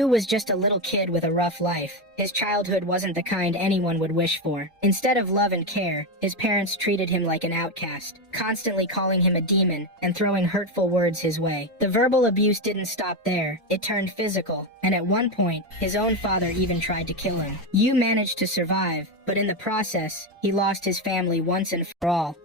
Yu was just a little kid with a rough life. His childhood wasn't the kind anyone would wish for. Instead of love and care, his parents treated him like an outcast, constantly calling him a demon and throwing hurtful words his way. The verbal abuse didn't stop there. It turned physical, and at one point, his own father even tried to kill him. Yu managed to survive, but in the process, he lost his family once and for all.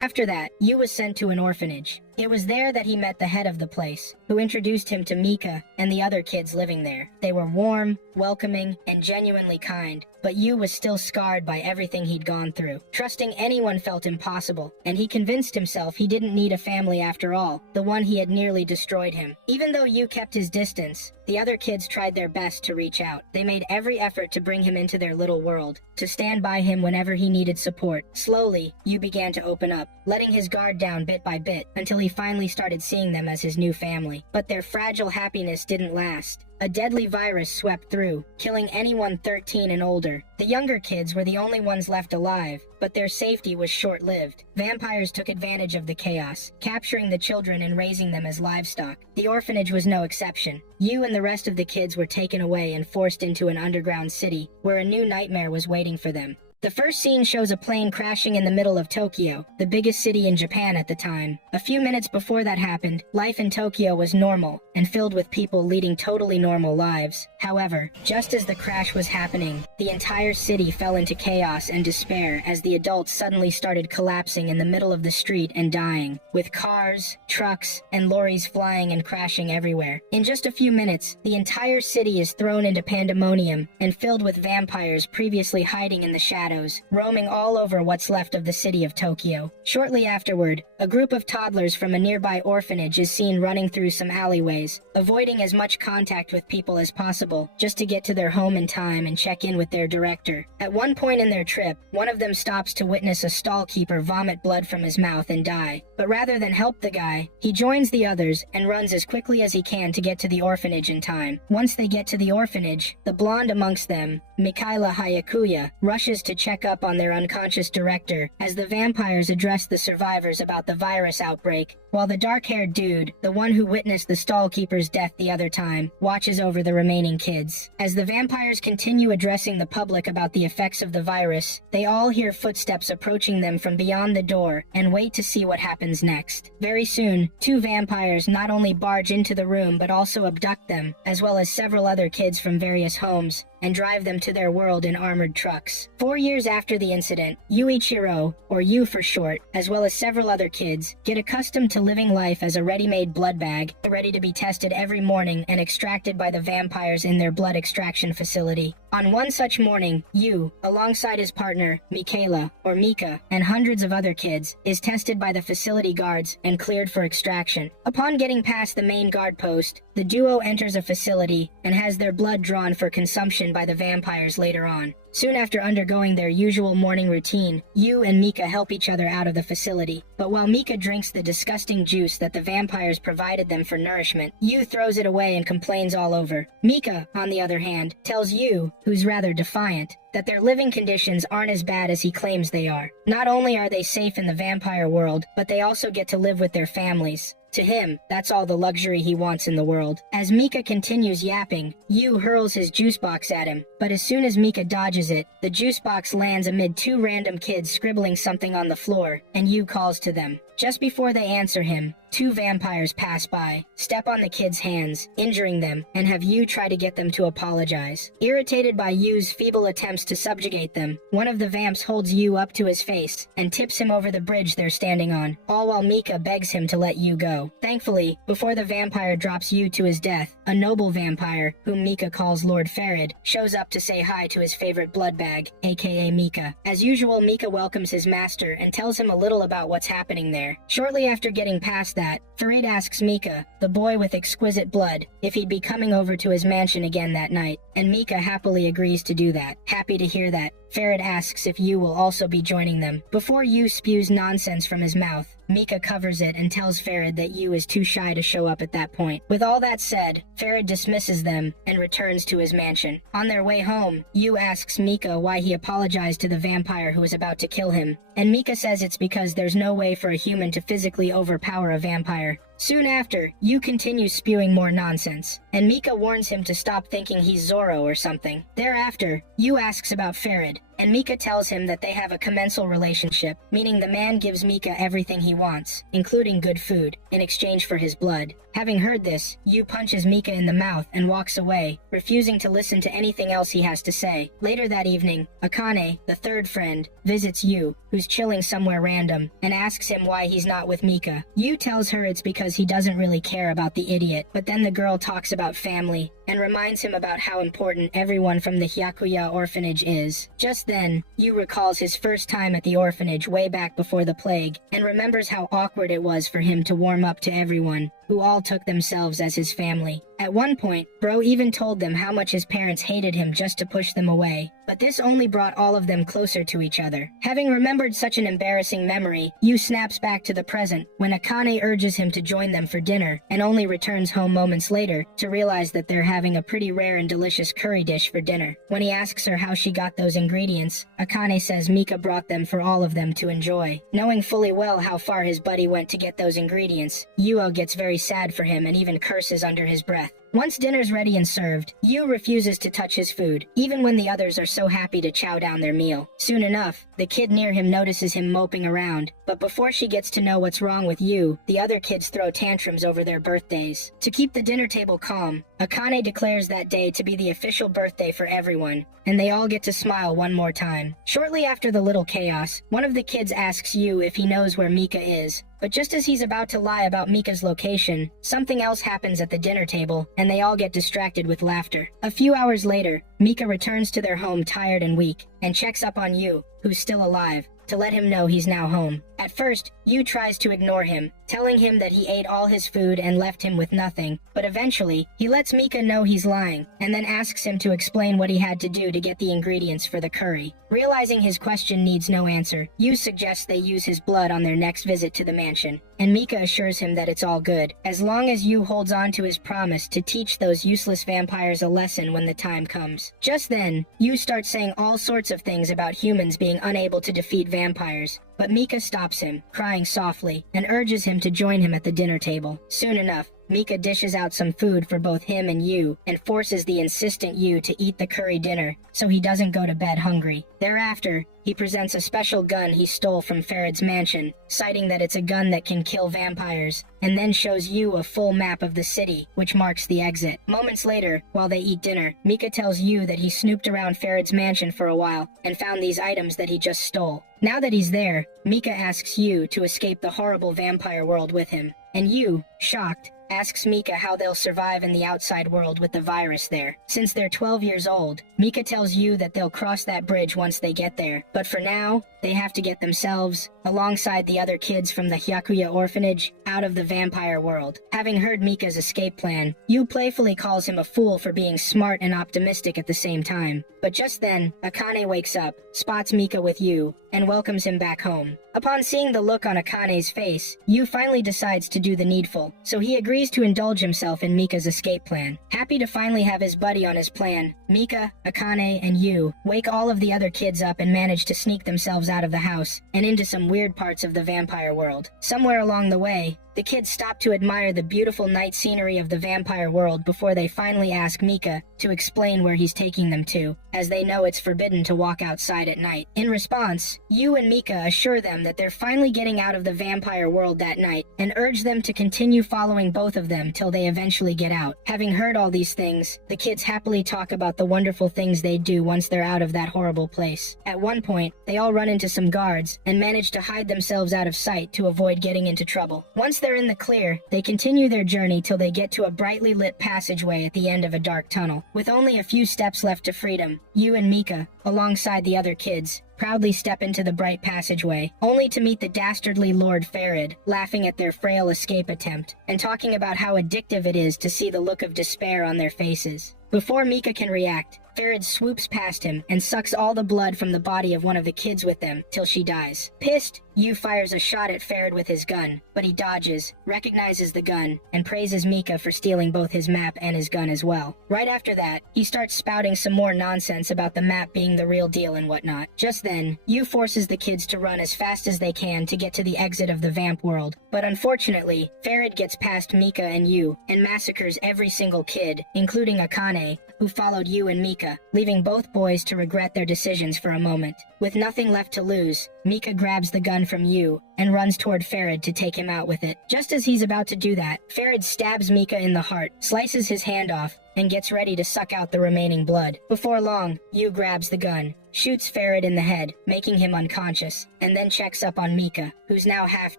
After that, Yu was sent to an orphanage. It was there that he met the head of the place, who introduced him to Mika and the other kids living there. They were warm, welcoming, and genuinely kind, but Yu was still scarred by everything he'd gone through. Trusting anyone felt impossible, and he convinced himself he didn't need a family after all, the one he had nearly destroyed him. Even though Yu kept his distance, the other kids tried their best to reach out. They made every effort to bring him into their little world, to stand by him whenever he needed support. Slowly, Yu began to open up, letting his guard down bit by bit, until he finally started seeing them as his new family. But their fragile happiness didn't last. A deadly virus swept through, killing anyone 13 and older. The younger kids were the only ones left alive, but their safety was short-lived. Vampires took advantage of the chaos, capturing the children and raising them as livestock. The orphanage was no exception. Yu and the rest of the kids were taken away and forced into an underground city, where a new nightmare was waiting for them. The first scene shows a plane crashing in the middle of Tokyo, the biggest city in Japan at the time. A few minutes before that happened, life in Tokyo was normal and filled with people leading totally normal lives. However, just as the crash was happening, the entire city fell into chaos and despair as the adults suddenly started collapsing in the middle of the street and dying, with cars, trucks, and lorries flying and crashing everywhere. In just a few minutes, the entire city is thrown into pandemonium and filled with vampires previously hiding in the shadows, roaming all over what's left of the city of Tokyo. Shortly afterward, a group of toddlers from a nearby orphanage is seen running through some alleyways, avoiding as much contact with people as possible, just to get to their home in time and check in with their director. At one point in their trip, one of them stops to witness a stall-keeper vomit blood from his mouth and die. But rather than help the guy, he joins the others and runs as quickly as he can to get to the orphanage in time. Once they get to the orphanage, the blonde amongst them, Mikhaila Hayakuya, rushes to check up on their unconscious director as the vampires address the survivors about the virus outbreak, while the dark-haired dude, the one who witnessed the stall-keeper's death the other time, watches over the remaining kids. As the vampires continue addressing the public about the effects of the virus, they all hear footsteps approaching them from beyond the door and wait to see what happens next. Very soon, two vampires not only barge into the room but also abduct them, as well as several other kids from various homes, and drive them to their world in armored trucks. 4 years after the incident, Yuichiro, or Yu for short, as well as several other kids, get accustomed to living life as a ready-made blood bag, ready to be tested every morning and extracted by the vampires in their blood extraction facility. On one such morning, Yu, alongside his partner, Mikhaila, or Mika, and hundreds of other kids, is tested by the facility guards and cleared for extraction. Upon getting past the main guard post, the duo enters a facility and has their blood drawn for consumption by the vampires later on. Soon after undergoing their usual morning routine, Yu and Mika help each other out of the facility. But while Mika drinks the disgusting juice that the vampires provided them for nourishment, Yu throws it away and complains all over. Mika, on the other hand, tells Yu, who's rather defiant, that their living conditions aren't as bad as he claims they are. Not only are they safe in the vampire world, but they also get to live with their families. To him, that's all the luxury he wants in the world. As Mika continues yapping, Yu hurls his juice box at him, but as soon as Mika dodges it, the juice box lands amid two random kids scribbling something on the floor, and Yu calls to them. Just before they answer him, two vampires pass by, step on the kids' hands, injuring them, and have Yu try to get them to apologize. Irritated by Yu's feeble attempts to subjugate them, one of the vamps holds Yu up to his face and tips him over the bridge they're standing on, all while Mika begs him to let Yu go. Thankfully, before the vampire drops Yu to his death, a noble vampire, whom Mika calls Lord Farid, shows up to say hi to his favorite blood bag, aka Mika. As usual, Mika welcomes his master and tells him a little about what's happening there. Shortly after getting past that, Farid asks Mika, the boy with exquisite blood, if he'd be coming over to his mansion again that night, and Mika happily agrees to do that. Happy to hear that, Farid asks if Yu will also be joining them. Before Yu spews nonsense from his mouth, Mika covers it and tells Farid that Yu is too shy to show up at that point. With all that said, Farid dismisses them and returns to his mansion. On their way home, Yu asks Mika why he apologized to the vampire who was about to kill him, and Mika says it's because there's no way for a human to physically overpower a vampire. Soon after, Yu continues spewing more nonsense, and Mika warns him to stop thinking he's Zoro or something. Thereafter, Yu asks about Farid, and Mika tells him that they have a commensal relationship, meaning the man gives Mika everything he wants, including good food, in exchange for his blood. Having heard this, Yu punches Mika in the mouth and walks away, refusing to listen to anything else he has to say. Later that evening, Akane, the third friend, visits Yu, who's chilling somewhere random, and asks him why he's not with Mika. Yu tells her it's because he doesn't really care about the idiot, but then the girl talks about family, and reminds him about how important everyone from the Hyakuya orphanage is. Just then, Yu recalls his first time at the orphanage way back before the plague, and remembers how awkward it was for him to warm up to everyone, who all took themselves as his family. At one point, Bro even told them how much his parents hated him just to push them away, but this only brought all of them closer to each other. Having remembered such an embarrassing memory, Yu snaps back to the present when Akane urges him to join them for dinner, and only returns home moments later to realize that they're having a pretty rare and delicious curry dish for dinner. When he asks her how she got those ingredients, Akane says Mika brought them for all of them to enjoy. Knowing fully well how far his buddy went to get those ingredients, Yuo gets very sad for him and even curses under his breath. Once dinner's ready and served, Yu refuses to touch his food, even when the others are so happy to chow down their meal. Soon enough, the kid near him notices him moping around, but before she gets to know what's wrong with Yu, the other kids throw tantrums over their birthdays. To keep the dinner table calm, Akane declares that day to be the official birthday for everyone, and they all get to smile one more time. Shortly after the little chaos, one of the kids asks Yu if he knows where Mika is, but just as he's about to lie about Mika's location, something else happens at the dinner table, and they all get distracted with laughter. A few hours later, Mika returns to their home tired and weak, and checks up on Yu, who's still alive, to let him know he's now home. At first, Yu tries to ignore him, telling him that he ate all his food and left him with nothing, but eventually, he lets Mika know he's lying, and then asks him to explain what he had to do to get the ingredients for the curry. Realizing his question needs no answer, Yu suggests they use his blood on their next visit to the mansion, and Mika assures him that it's all good, as long as Yu holds on to his promise to teach those useless vampires a lesson when the time comes. Just then, Yu starts saying all sorts of things about humans being unable to defeat vampires, but Mika stops him, crying softly, and urges him to join him at the dinner table. Soon enough, Mika dishes out some food for both him and Yu, and forces the insistent Yu to eat the curry dinner, so he doesn't go to bed hungry. Thereafter, he presents a special gun he stole from Farid's mansion, citing that it's a gun that can kill vampires, and then shows Yu a full map of the city, which marks the exit. Moments later, while they eat dinner, Mika tells Yu that he snooped around Farid's mansion for a while, and found these items that he just stole. Now that he's there, Mika asks Yu to escape the horrible vampire world with him, and Yu, shocked, asks Mika how they'll survive in the outside world with the virus there. Since they're 12 years old, Mika tells Yu that they'll cross that bridge once they get there, but for now, they have to get themselves, alongside the other kids from the Hyakuya orphanage, out of the vampire world. Having heard Mika's escape plan, Yu playfully calls him a fool for being smart and optimistic at the same time. But just then, Akane wakes up, spots Mika with Yu, and welcomes him back home. Upon seeing the look on Akane's face, Yu finally decides to do the needful, so he agrees to indulge himself in Mika's escape plan. Happy to finally have his buddy on his plan, Mika, Akane, and Yu wake all of the other kids up and manage to sneak themselves out of the house and into some weird parts of the vampire world. Somewhere along the way, the kids stop to admire the beautiful night scenery of the vampire world before they finally ask Mika to explain where he's taking them to, as they know it's forbidden to walk outside at night. In response, Yu and Mika assure them that they're finally getting out of the vampire world that night, and urge them to continue following both of them till they eventually get out. Having heard all these things, the kids happily talk about the wonderful things they do once they're out of that horrible place. At one point, they all run into some guards, and manage to hide themselves out of sight to avoid getting into trouble. Once they're in the clear, they continue their journey till they get to a brightly lit passageway at the end of a dark tunnel. With only a few steps left to freedom, Yu and Mika, alongside the other kids, proudly step into the bright passageway, only to meet the dastardly Lord Farid, laughing at their frail escape attempt, and talking about how addictive it is to see the look of despair on their faces. Before Mika can react, Farad swoops past him and sucks all the blood from the body of one of the kids with them till she dies. Pissed, Yu fires a shot at Farad with his gun, but he dodges, recognizes the gun, and praises Mika for stealing both his map and his gun as well. Right after that, he starts spouting some more nonsense about the map being the real deal and whatnot. Just then, Yu forces the kids to run as fast as they can to get to the exit of the vamp world, but unfortunately, Farad gets past Mika and Yu and massacres every single kid, including Akane, who followed Yu and Mika, leaving both boys to regret their decisions for a moment. With nothing left to lose, Mika grabs the gun from Yu and runs toward Farad to take him out with it. Just as he's about to do that, Farad stabs Mika in the heart, slices his hand off, and gets ready to suck out the remaining blood. Before long, Yu grabs the gun, shoots Farad in the head, making him unconscious, and then checks up on Mika, who's now half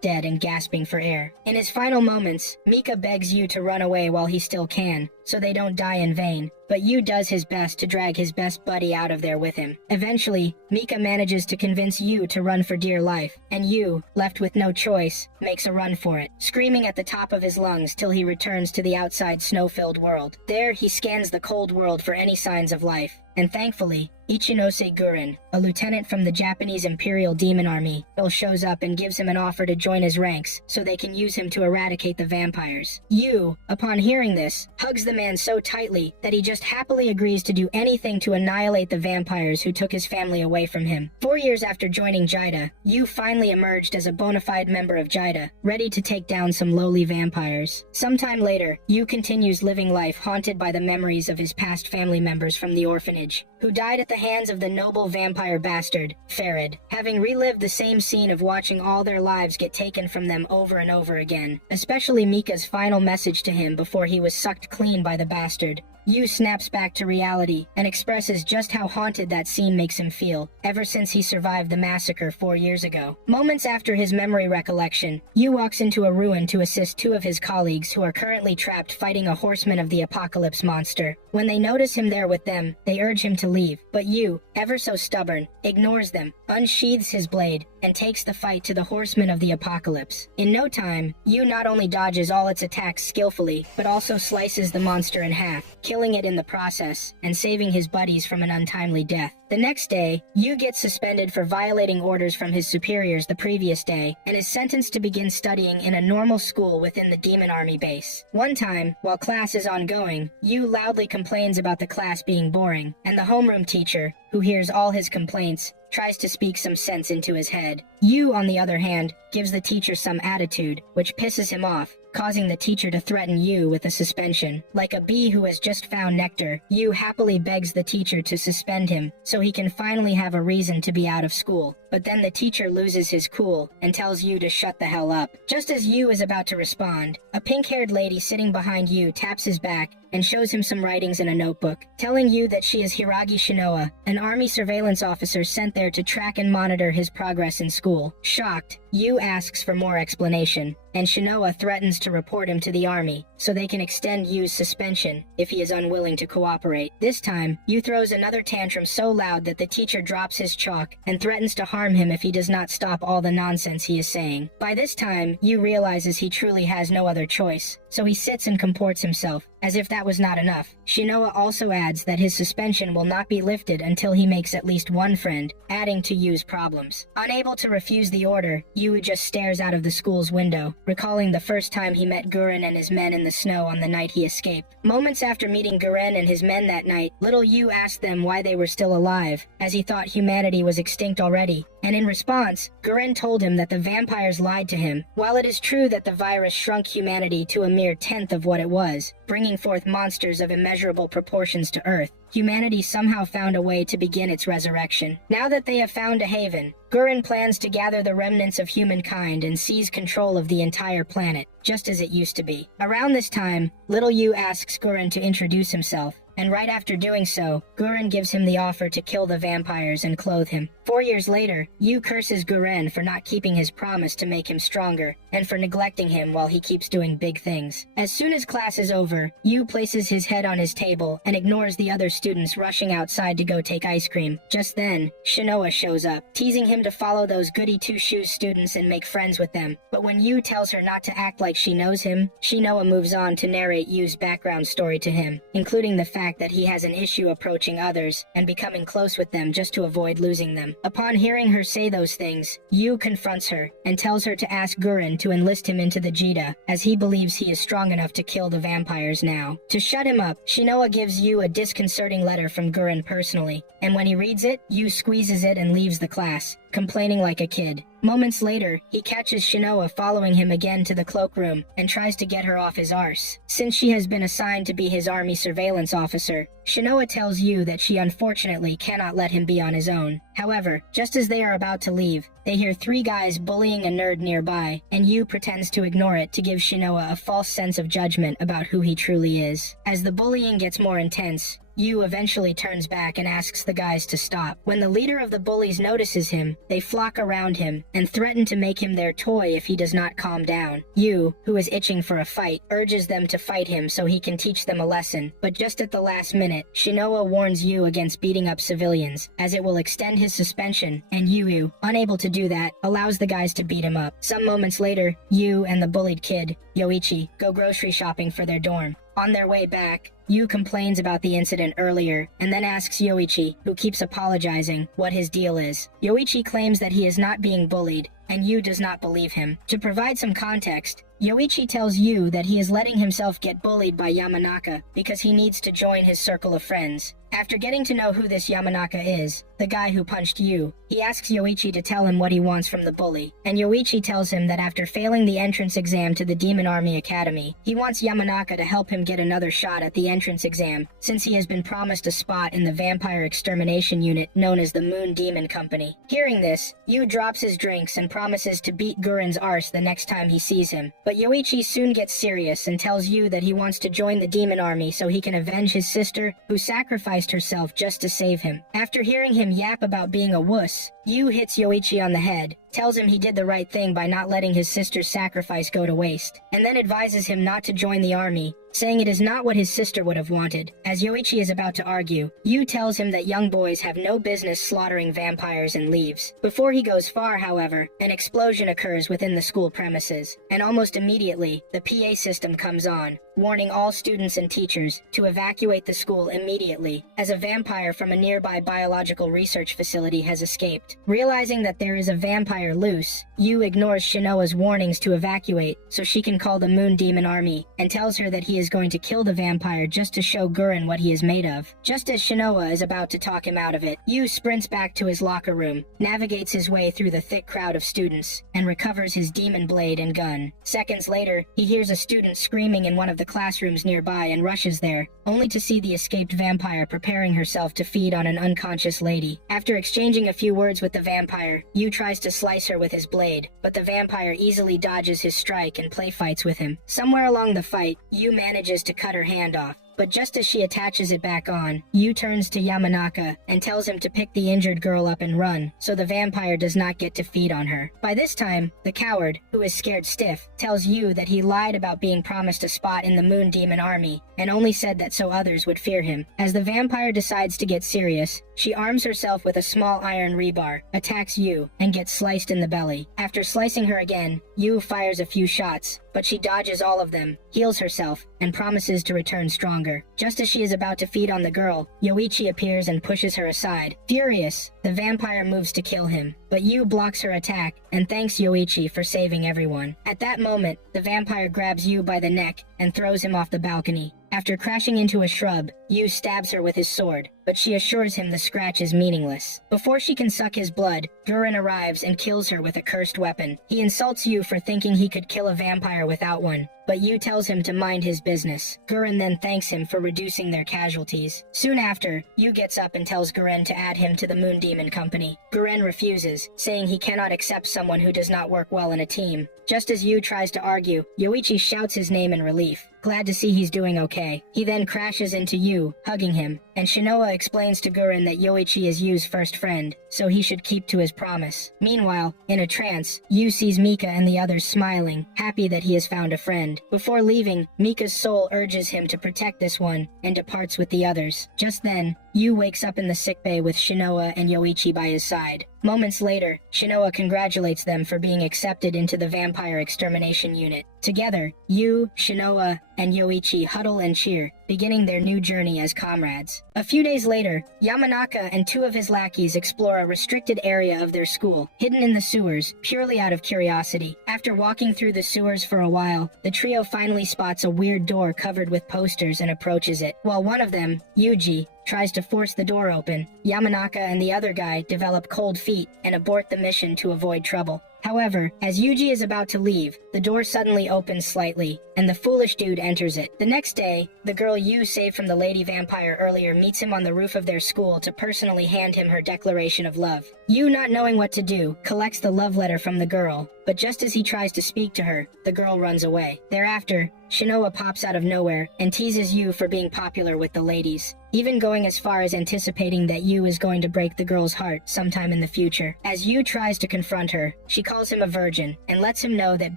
dead and gasping for air. In his final moments, Mika begs Yu to run away while he still can, so they don't die in vain, but Yu does his best to drag his best buddy out of there with him. Eventually, Mika manages to convince Yu to run for dear life, and Yu, left with no choice, makes a run for it, screaming at the top of his lungs till he returns to the outside snow-filled world. There, he scans the cold world for any signs of life, and thankfully, Ichinose Guren, a lieutenant from the Japanese Imperial Demon Army, shows up and gives him an offer to join his ranks so they can use him to eradicate the vampires. Yu, upon hearing this, hugs the man so tightly that he just happily agrees to do anything to annihilate the vampires who took his family away from him. 4 years after joining Jida, Yu finally emerged as a bona fide member of Jida, ready to take down some lowly vampires. Sometime later, Yu continues living life haunted by the memories of his past family members from the orphanage, who died at the hands of the noble vampire bastard, Farad, having relived the same scene of watching all their lives get taken from them over and over again, especially Mika's final message to him before he was sucked clean by the bastard. Yu snaps back to reality and expresses just how haunted that scene makes him feel, ever since he survived the massacre 4 years ago. Moments after his memory recollection, Yu walks into a ruin to assist 2 of his colleagues who are currently trapped fighting a horseman of the apocalypse monster. When they notice him there with them, they urge him to leave, but Yu, ever so stubborn, ignores them, unsheathes his blade, and takes the fight to the horseman of the apocalypse. In no time, Yu not only dodges all its attacks skillfully, but also slices the monster in half, killing it in the process, and saving his buddies from an untimely death. The next day, Yu gets suspended for violating orders from his superiors the previous day, and is sentenced to begin studying in a normal school within the Demon Army base. One time, while class is ongoing, Yu loudly complains about the class being boring, and the homeroom teacher, who hears all his complaints, tries to speak some sense into his head. Yu, on the other hand, gives the teacher some attitude, which pisses him off, causing the teacher to threaten Yu with a suspension. Like a bee who has just found nectar, Yu happily begs the teacher to suspend him so he can finally have a reason to be out of school. But then the teacher loses his cool and tells Yu to shut the hell up. Just as Yu is about to respond, a pink-haired lady sitting behind Yu taps his back and shows him some writings in a notebook, telling Yu that she is Hiragi Shinoa, an army surveillance officer sent there to track and monitor his progress in school. Shocked, Yu asks for more explanation, and Shinoa threatens to report him to the army, so they can extend Yu's suspension if he is unwilling to cooperate. This time, Yu throws another tantrum so loud that the teacher drops his chalk and threatens to harm him if he does not stop all the nonsense he is saying. By this time, Yu realizes he truly has no other choice, so he sits and comports himself. As if that was not enough, Shinoa also adds that his suspension will not be lifted until he makes at least one friend, adding to Yu's problems. Unable to refuse the order, Yu just stares out of the school's window, recalling the first time he met Guren and his men in the snow on the night he escaped. Moments after meeting Guren and his men that night, little Yu asked them why they were still alive, as he thought humanity was extinct already. And in response, Guren told him that the vampires lied to him. While it is true that the virus shrunk humanity to a mere tenth of what it was, bringing forth monsters of immeasurable proportions to Earth, humanity somehow found a way to begin its resurrection. Now that they have found a haven, Guren plans to gather the remnants of humankind and seize control of the entire planet, just as it used to be. Around this time, little Yu asks Guren to introduce himself, and right after doing so, Guren gives him the offer to kill the vampires and clothe him. 4 years later, Yu curses Guren for not keeping his promise to make him stronger, and for neglecting him while he keeps doing big things. As soon as class is over, Yu places his head on his table and ignores the other students rushing outside to go take ice cream. Just then, Shinoa shows up, teasing him to follow those goody two-shoes students and make friends with them. But when Yu tells her not to act like she knows him, Shinoa moves on to narrate Yu's background story to him, including the fact fact that he has an issue approaching others and becoming close with them just to avoid losing them. Upon hearing her say those things, Yu confronts her and tells her to ask Gurren to enlist him into the Jita, as he believes he is strong enough to kill the vampires now. To shut him up, Shinoa gives Yu a disconcerting letter from Gurren personally, and when he reads it, Yu squeezes it and leaves the class, complaining like a kid. Moments later, he catches Shinoa following him again to the cloakroom and tries to get her off his arse. Since she has been assigned to be his army surveillance officer, Shinoa tells Yu that she unfortunately cannot let him be on his own. However, just as they are about to leave, they hear 3 guys bullying a nerd nearby, and Yu pretends to ignore it to give Shinoa a false sense of judgment about who he truly is. As the bullying gets more intense, Yu eventually turns back and asks the guys to stop. When the leader of the bullies notices him, they flock around him and threaten to make him their toy if he does not calm down. Yu, who is itching for a fight, urges them to fight him so he can teach them a lesson, but just at the last minute, Shinoa warns Yu against beating up civilians, as it will extend his suspension, and Yu, unable to do that, allows the guys to beat him up. Some moments later, Yu and the bullied kid, Yoichi, go grocery shopping for their dorm. On their way back, Yu complains about the incident earlier and then asks Yoichi, who keeps apologizing, what his deal is. Yoichi claims that he is not being bullied, and Yu does not believe him. To provide some context, Yoichi tells Yu that he is letting himself get bullied by Yamanaka because he needs to join his circle of friends. After getting to know who this Yamanaka is, the guy who punched Yu, he asks Yoichi to tell him what he wants from the bully, and Yoichi tells him that after failing the entrance exam to the Demon Army Academy, he wants Yamanaka to help him get another shot at the entrance exam, since he has been promised a spot in the vampire extermination unit known as the Moon Demon Company. Hearing this, Yu drops his drinks and promises to beat Gurren's arse the next time he sees him, but Yoichi soon gets serious and tells Yu that he wants to join the Demon Army so he can avenge his sister, who sacrificed herself just to save him. After hearing him yap about being a wuss, Yu hits Yoichi on the head, tells him he did the right thing by not letting his sister's sacrifice go to waste, and then advises him not to join the army, saying it is not what his sister would have wanted. As Yoichi is about to argue, Yu tells him that young boys have no business slaughtering vampires and leaves. Before he goes far, however, an explosion occurs within the school premises, and almost immediately, the PA system comes on, warning all students and teachers to evacuate the school immediately, as a vampire from a nearby biological research facility has escaped. Realizing that there is a vampire loose, Yu ignores Shinoa's warnings to evacuate so she can call the Moon Demon Army, and tells her that he is going to kill the vampire just to show Gurren what he is made of. Just as Shinoa is about to talk him out of it, Yu sprints back to his locker room, navigates his way through the thick crowd of students, and recovers his demon blade and gun. Seconds later, he hears a student screaming in one of the classrooms nearby and rushes there, only to see the escaped vampire preparing herself to feed on an unconscious lady. After exchanging a few words with the vampire, Yu tries to slice her with his blade, but the vampire easily dodges his strike and play fights with him. Somewhere along the fight, Yu manages to cut her hand off, but just as she attaches it back on, Yu turns to Yamanaka and tells him to pick the injured girl up and run, so the vampire does not get to feed on her. By this time, the coward, who is scared stiff, tells Yu that he lied about being promised a spot in the Moon Demon Army, and only said that so others would fear him. As the vampire decides to get serious, she arms herself with a small iron rebar, attacks Yu, and gets sliced in the belly. After slicing her again, Yu fires a few shots, but she dodges all of them, heals herself, and promises to return stronger. Just as she is about to feed on the girl, Yoichi appears and pushes her aside. Furious, the vampire moves to kill him, but Yu blocks her attack and thanks Yoichi for saving everyone. At that moment, the vampire grabs Yu by the neck and throws him off the balcony. After crashing into a shrub, Yu stabs her with his sword, but she assures him the scratch is meaningless. Before she can suck his blood, Gurren arrives and kills her with a cursed weapon. He insults Yu for thinking he could kill a vampire without one, but Yu tells him to mind his business. Gurren then thanks him for reducing their casualties. Soon after, Yu gets up and tells Gurren to add him to the Moon Demon Company. Gurren refuses, saying he cannot accept someone who does not work well in a team. Just as Yu tries to argue, Yoichi shouts his name in relief, glad to see he's doing okay. He then crashes into Yu, hugging him, and Shinoa explains to Gurren that Yoichi is Yu's first friend, so he should keep to his promise. Meanwhile, in a trance, Yu sees Mika and the others smiling, happy that he has found a friend. Before leaving, Mika's soul urges him to protect this one, and departs with the others. Just then, Yu wakes up in the sickbay with Shinoa and Yoichi by his side. Moments later, Shinoa congratulates them for being accepted into the vampire extermination unit. Together, Yu, Shinoa, and Yoichi huddle and cheer, beginning their new journey as comrades. A few days later, Yamanaka and two of his lackeys explore a restricted area of their school, hidden in the sewers, purely out of curiosity. After walking through the sewers for a while, the trio finally spots a weird door covered with posters and approaches it. While one of them, Yuji, tries to force the door open, Yamanaka and the other guy develop cold feet and abort the mission to avoid trouble. However, as Yuji is about to leave, the door suddenly opens slightly, and the foolish dude enters it. The next day, the girl Yu saved from the lady vampire earlier meets him on the roof of their school to personally hand him her declaration of love. Yu, not knowing what to do, collects the love letter from the girl, but just as he tries to speak to her, the girl runs away. Thereafter, Shinoa pops out of nowhere and teases Yu for being popular with the ladies, even going as far as anticipating that Yu is going to break the girl's heart sometime in the future. As Yu tries to confront her, she calls him a virgin and lets him know that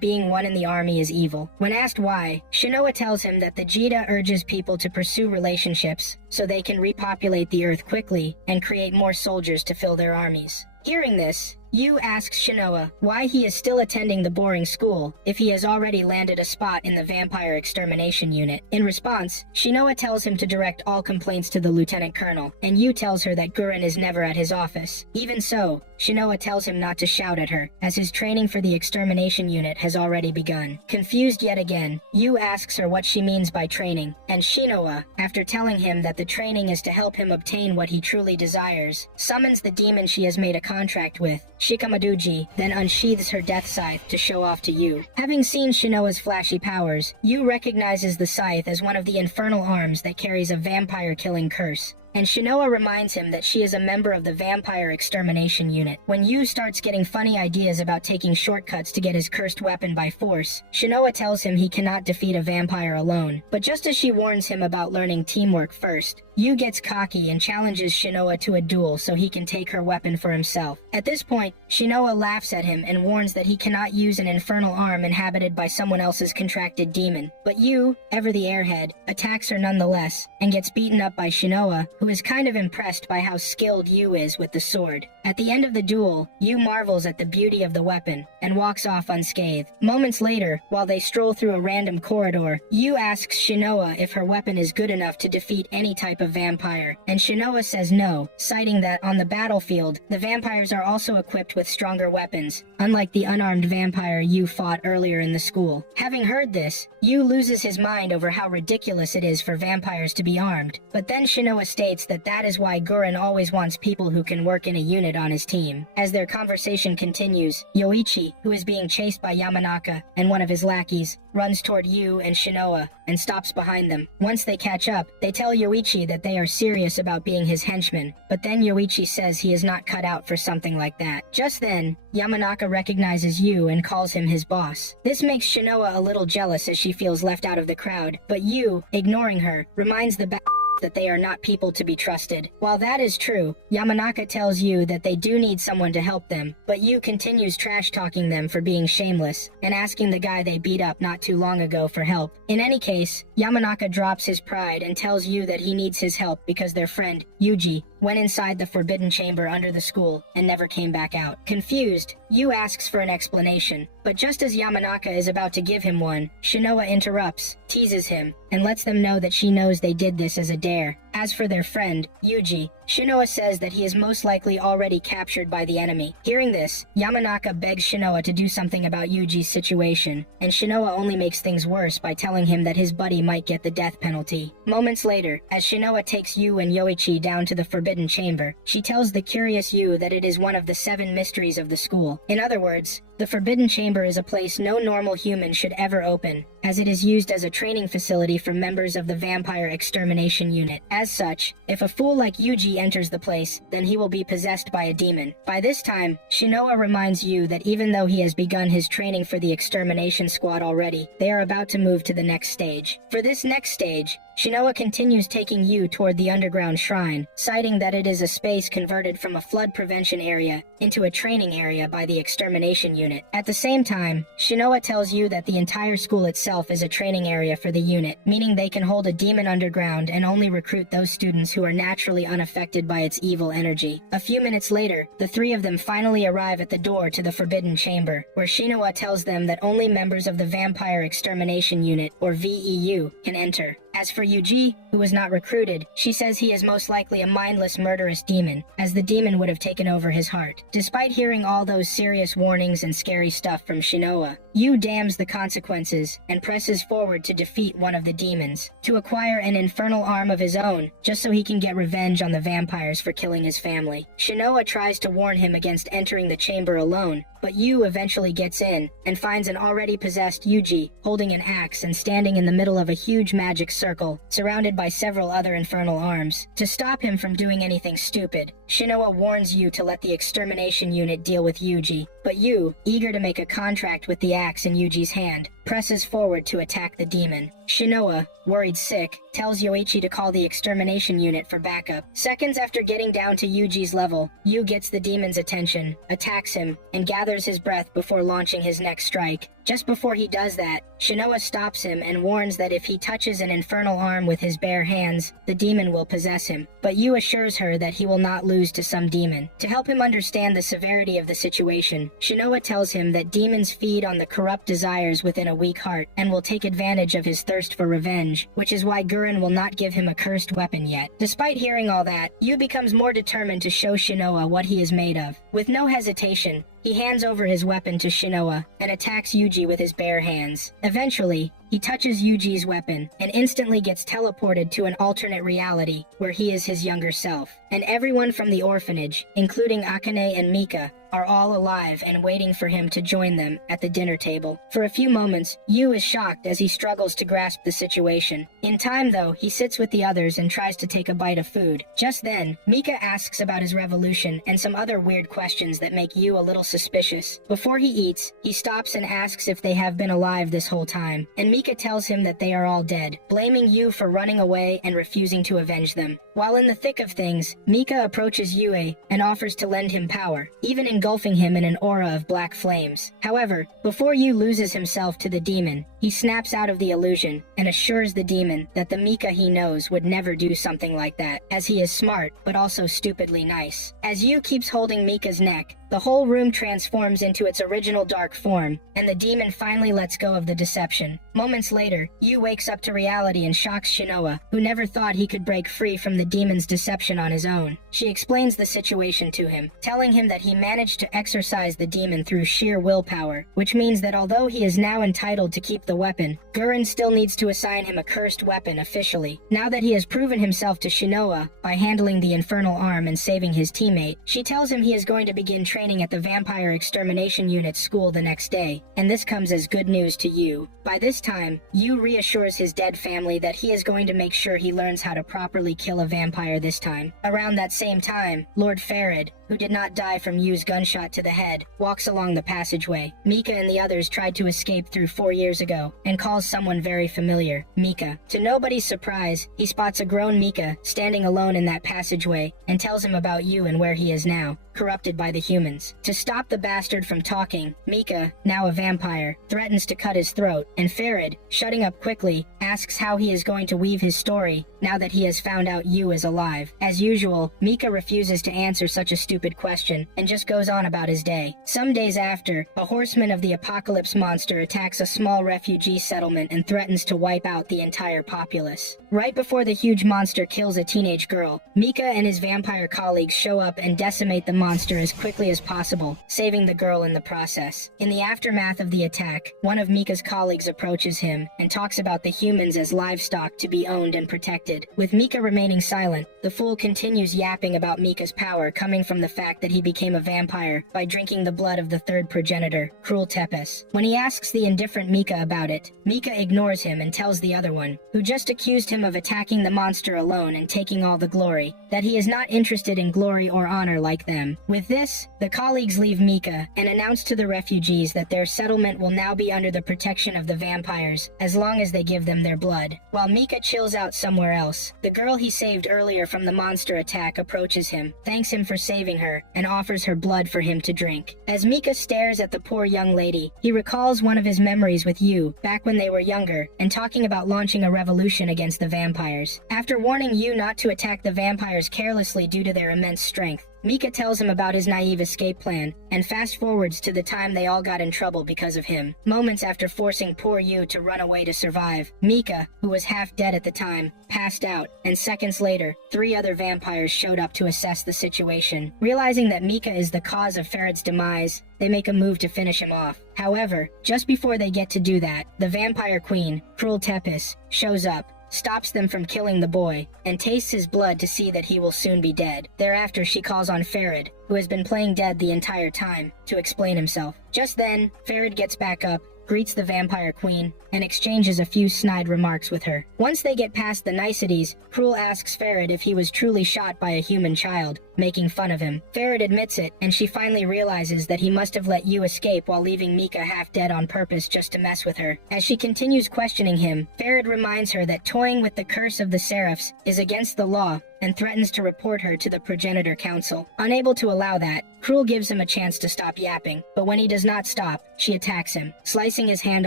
being one in the army is evil. When asked why, Shinoa tells him that the Jita urges people to pursue relationships so they can repopulate the earth quickly and create more soldiers to fill their armies. Hearing this, Yu asks Shinoa why he is still attending the boring school if he has already landed a spot in the vampire extermination unit. In response, Shinoa tells him to direct all complaints to the lieutenant colonel, and Yu tells her that Guren is never at his office. Even so, Shinoa tells him not to shout at her, as his training for the extermination unit has already begun. Confused yet again, Yu asks her what she means by training, and Shinoa, after telling him that the training is to help him obtain what he truly desires, summons the demon she has made a contract with, Shikamaduji, then unsheathes her death scythe to show off to Yu. Having seen Shinoa's flashy powers, Yu recognizes the scythe as one of the infernal arms that carries a vampire-killing curse, and Shinoa reminds him that she is a member of the vampire extermination unit. When Yu starts getting funny ideas about taking shortcuts to get his cursed weapon by force, Shinoa tells him he cannot defeat a vampire alone. But just as she warns him about learning teamwork first, Yu gets cocky and challenges Shinoa to a duel so he can take her weapon for himself. At this point, Shinoa laughs at him and warns that he cannot use an infernal arm inhabited by someone else's contracted demon. But Yu, ever the airhead, attacks her nonetheless and gets beaten up by Shinoa, who is kind of impressed by how skilled Yu is with the sword. At the end of the duel, Yu marvels at the beauty of the weapon and walks off unscathed. Moments later, while they stroll through a random corridor, Yu asks Shinoa if her weapon is good enough to defeat any type of vampire, and Shinoa says no, citing that on the battlefield, the vampires are also equipped with stronger weapons, unlike the unarmed vampire Yu fought earlier in the school. Having heard this, Yu loses his mind over how ridiculous it is for vampires to be armed, but then Shinoa states that is why Guren always wants people who can work in a unit on his team. As their conversation continues, Yoichi, who is being chased by Yamanaka and one of his lackeys, runs toward Yu and Shinoa and stops behind them. Once they catch up, they tell Yoichi that they are serious about being his henchmen, but then Yoichi says he is not cut out for something like that. Just then, Yamanaka recognizes Yu and calls him his boss. This makes Shinoa a little jealous as she feels left out of the crowd, but Yu, ignoring her, reminds the that they are not people to be trusted. While that is true, Yamanaka tells Yu that they do need someone to help them, but Yu continues trash-talking them for being shameless and asking the guy they beat up not too long ago for help. In any case, Yamanaka drops his pride and tells Yu that he needs his help because their friend, Yuji, went inside the forbidden chamber under the school and never came back out. Confused, Yu asks for an explanation, but just as Yamanaka is about to give him one, Shinoa interrupts, teases him, and lets them know that she knows they did this as a dare. As for their friend, Yuji, Shinoa says that he is most likely already captured by the enemy. Hearing this, Yamanaka begs Shinoa to do something about Yuji's situation, and Shinoa only makes things worse by telling him that his buddy might get the death penalty. Moments later, as Shinoa takes Yu and Yoichi down to the forbidden chamber, she tells the curious Yu that it is one of the 7 mysteries of the school. In other words, the Forbidden Chamber is a place no normal human should ever open, as it is used as a training facility for members of the Vampire Extermination Unit. As such, if a fool like Yuji enters the place, then he will be possessed by a demon. By this time, Shinoa reminds Yu that even though he has begun his training for the Extermination Squad already, they are about to move to the next stage. For this next stage, Shinoa continues taking Yu toward the underground shrine, citing that it is a space converted from a flood prevention area into a training area by the extermination unit. At the same time, Shinoa tells Yu that the entire school itself is a training area for the unit, meaning they can hold a demon underground and only recruit those students who are naturally unaffected by its evil energy. A few minutes later, the 3 of them finally arrive at the door to the Forbidden Chamber, where Shinoa tells them that only members of the Vampire Extermination Unit, or VEU, can enter. As for Yuji, who was not recruited, she says he is most likely a mindless murderous demon, as the demon would have taken over his heart. Despite hearing all those serious warnings and scary stuff from Shinoa, Yu damns the consequences and presses forward to defeat one of the demons, to acquire an infernal arm of his own, just so he can get revenge on the vampires for killing his family. Shinoa tries to warn him against entering the chamber alone, but Yu eventually gets in and finds an already possessed Yuji holding an axe and standing in the middle of a huge magic circle, surrounded by several other infernal arms. To stop him from doing anything stupid, Shinoa warns Yu to let the extermination unit deal with Yuji, but Yu, eager to make a contract with the axe in Yuji's hand, presses forward to attack the demon. Shinoa, worried sick, tells Yoichi to call the extermination unit for backup. Seconds after getting down to Yuji's level, Yu gets the demon's attention, attacks him, and gathers his breath before launching his next strike. Just before he does that, Shinoa stops him and warns that if he touches an infernal arm with his bare hands, the demon will possess him. But Yu assures her that he will not lose to some demon. To help him understand the severity of the situation, Shinoa tells him that demons feed on the corrupt desires within a weak heart and will take advantage of his thirst for revenge, which is why Gurren will not give him a cursed weapon yet. Despite hearing all that, Yu becomes more determined to show Shinoa what he is made of. With no hesitation, he hands over his weapon to Shinoa and attacks Yuji with his bare hands. Eventually, he touches Yuji's weapon and instantly gets teleported to an alternate reality where he is his younger self. And everyone from the orphanage, including Akane and Mika, are all alive and waiting for him to join them at the dinner table. For a few moments, Yu is shocked as he struggles to grasp the situation. In time, though, he sits with the others and tries to take a bite of food. Just then, Mika asks about his revolution and some other weird questions that make Yu a little suspicious. Before he eats, he stops and asks if they have been alive this whole time, and Mika tells him that they are all dead, blaming Yu for running away and refusing to avenge them. While in the thick of things, Mika approaches Yue and offers to lend him power, even engulfing him in an aura of black flames. However, before Yu loses himself to the demon, he snaps out of the illusion and assures the demon that the Mika he knows would never do something like that, as he is smart but also stupidly nice. As Yu keeps holding Mika's neck, the whole room transforms into its original dark form, and the demon finally lets go of the deception. Moments later, Yu wakes up to reality and shocks Shinoa, who never thought he could break free from the demon's deception on his own. She explains the situation to him, telling him that he managed to exorcise the demon through sheer willpower, which means that although he is now entitled to keep the weapon, Gurren still needs to assign him a cursed weapon officially. Now that he has proven himself to Shinoa by handling the infernal arm and saving his teammate, she tells him he is going to begin training at the Vampire Extermination Unit's school the next day, and this comes as good news to Yu. By this time, Yu reassures his dead family that he is going to make sure he learns how to properly kill a vampire this time. Around that same time, Lord Farid, who did not die from Yu's gunshot to the head, walks along the passageway. Mika and the others tried to escape through 4 years ago and calls someone very familiar, Mika. To nobody's surprise, he spots a grown Mika standing alone in that passageway and tells him about Yu and where he is now, corrupted by the humans. To stop the bastard from talking, Mika, now a vampire, threatens to cut his throat, and Farid, shutting up quickly, asks how he is going to weave his story now that he has found out Yu is alive. As usual, Mika refuses to answer such a stupid question and just goes on about his day. Some days after, a horseman of the apocalypse monster attacks a small refugee settlement and threatens to wipe out the entire populace. Right before the huge monster kills a teenage girl, Mika and his vampire colleagues show up and decimate the monster as quickly as possible, saving the girl in the process. In the aftermath of the attack, one of Mika's colleagues approaches him and talks about the humans as livestock to be owned and protected. With Mika remaining silent, the fool continues yapping about Mika's power coming from the fact that he became a vampire by drinking the blood of the third progenitor, Cruel Tepes. When he asks the indifferent Mika about it, Mika ignores him and tells the other one, who just accused him of attacking the monster alone and taking all the glory, that he is not interested in glory or honor like them. With this, the colleagues leave Mika and announce to the refugees that their settlement will now be under the protection of the vampires as long as they give them their blood. While Mika chills out somewhere else, the girl he saved earlier from the monster attack approaches him, thanks him for saving her, and offers her blood for him to drink. As Mika stares at the poor young lady, he recalls one of his memories with Yu back when they were younger and talking about launching a revolution against the vampires. After warning Yu not to attack the vampires carelessly due to their immense strength, Mika tells him about his naive escape plan, and fast forwards to the time they all got in trouble because of him. Moments after forcing poor Yu to run away to survive, Mika, who was half dead at the time, passed out, and seconds later, 3 other vampires showed up to assess the situation. Realizing that Mika is the cause of Ferid's demise, they make a move to finish him off. However, just before they get to do that, the vampire queen, Cruel Tepis, shows up, stops them from killing the boy, and tastes his blood to see that he will soon be dead. Thereafter, she calls on Ferid, who has been playing dead the entire time, to explain himself. Just then, Ferid gets back up, greets the vampire queen, and exchanges a few snide remarks with her. Once they get past the niceties, Cruel asks Ferid if he was truly shot by a human child, making fun of him. Ferid admits it, and she finally realizes that he must have let Yu escape while leaving Mika half dead on purpose just to mess with her. As she continues questioning him, Ferid reminds her that toying with the curse of the Seraphs is against the law, and threatens to report her to the Progenitor Council. Unable to allow that, Cruel gives him a chance to stop yapping, but when he does not stop, she attacks him, slicing his hand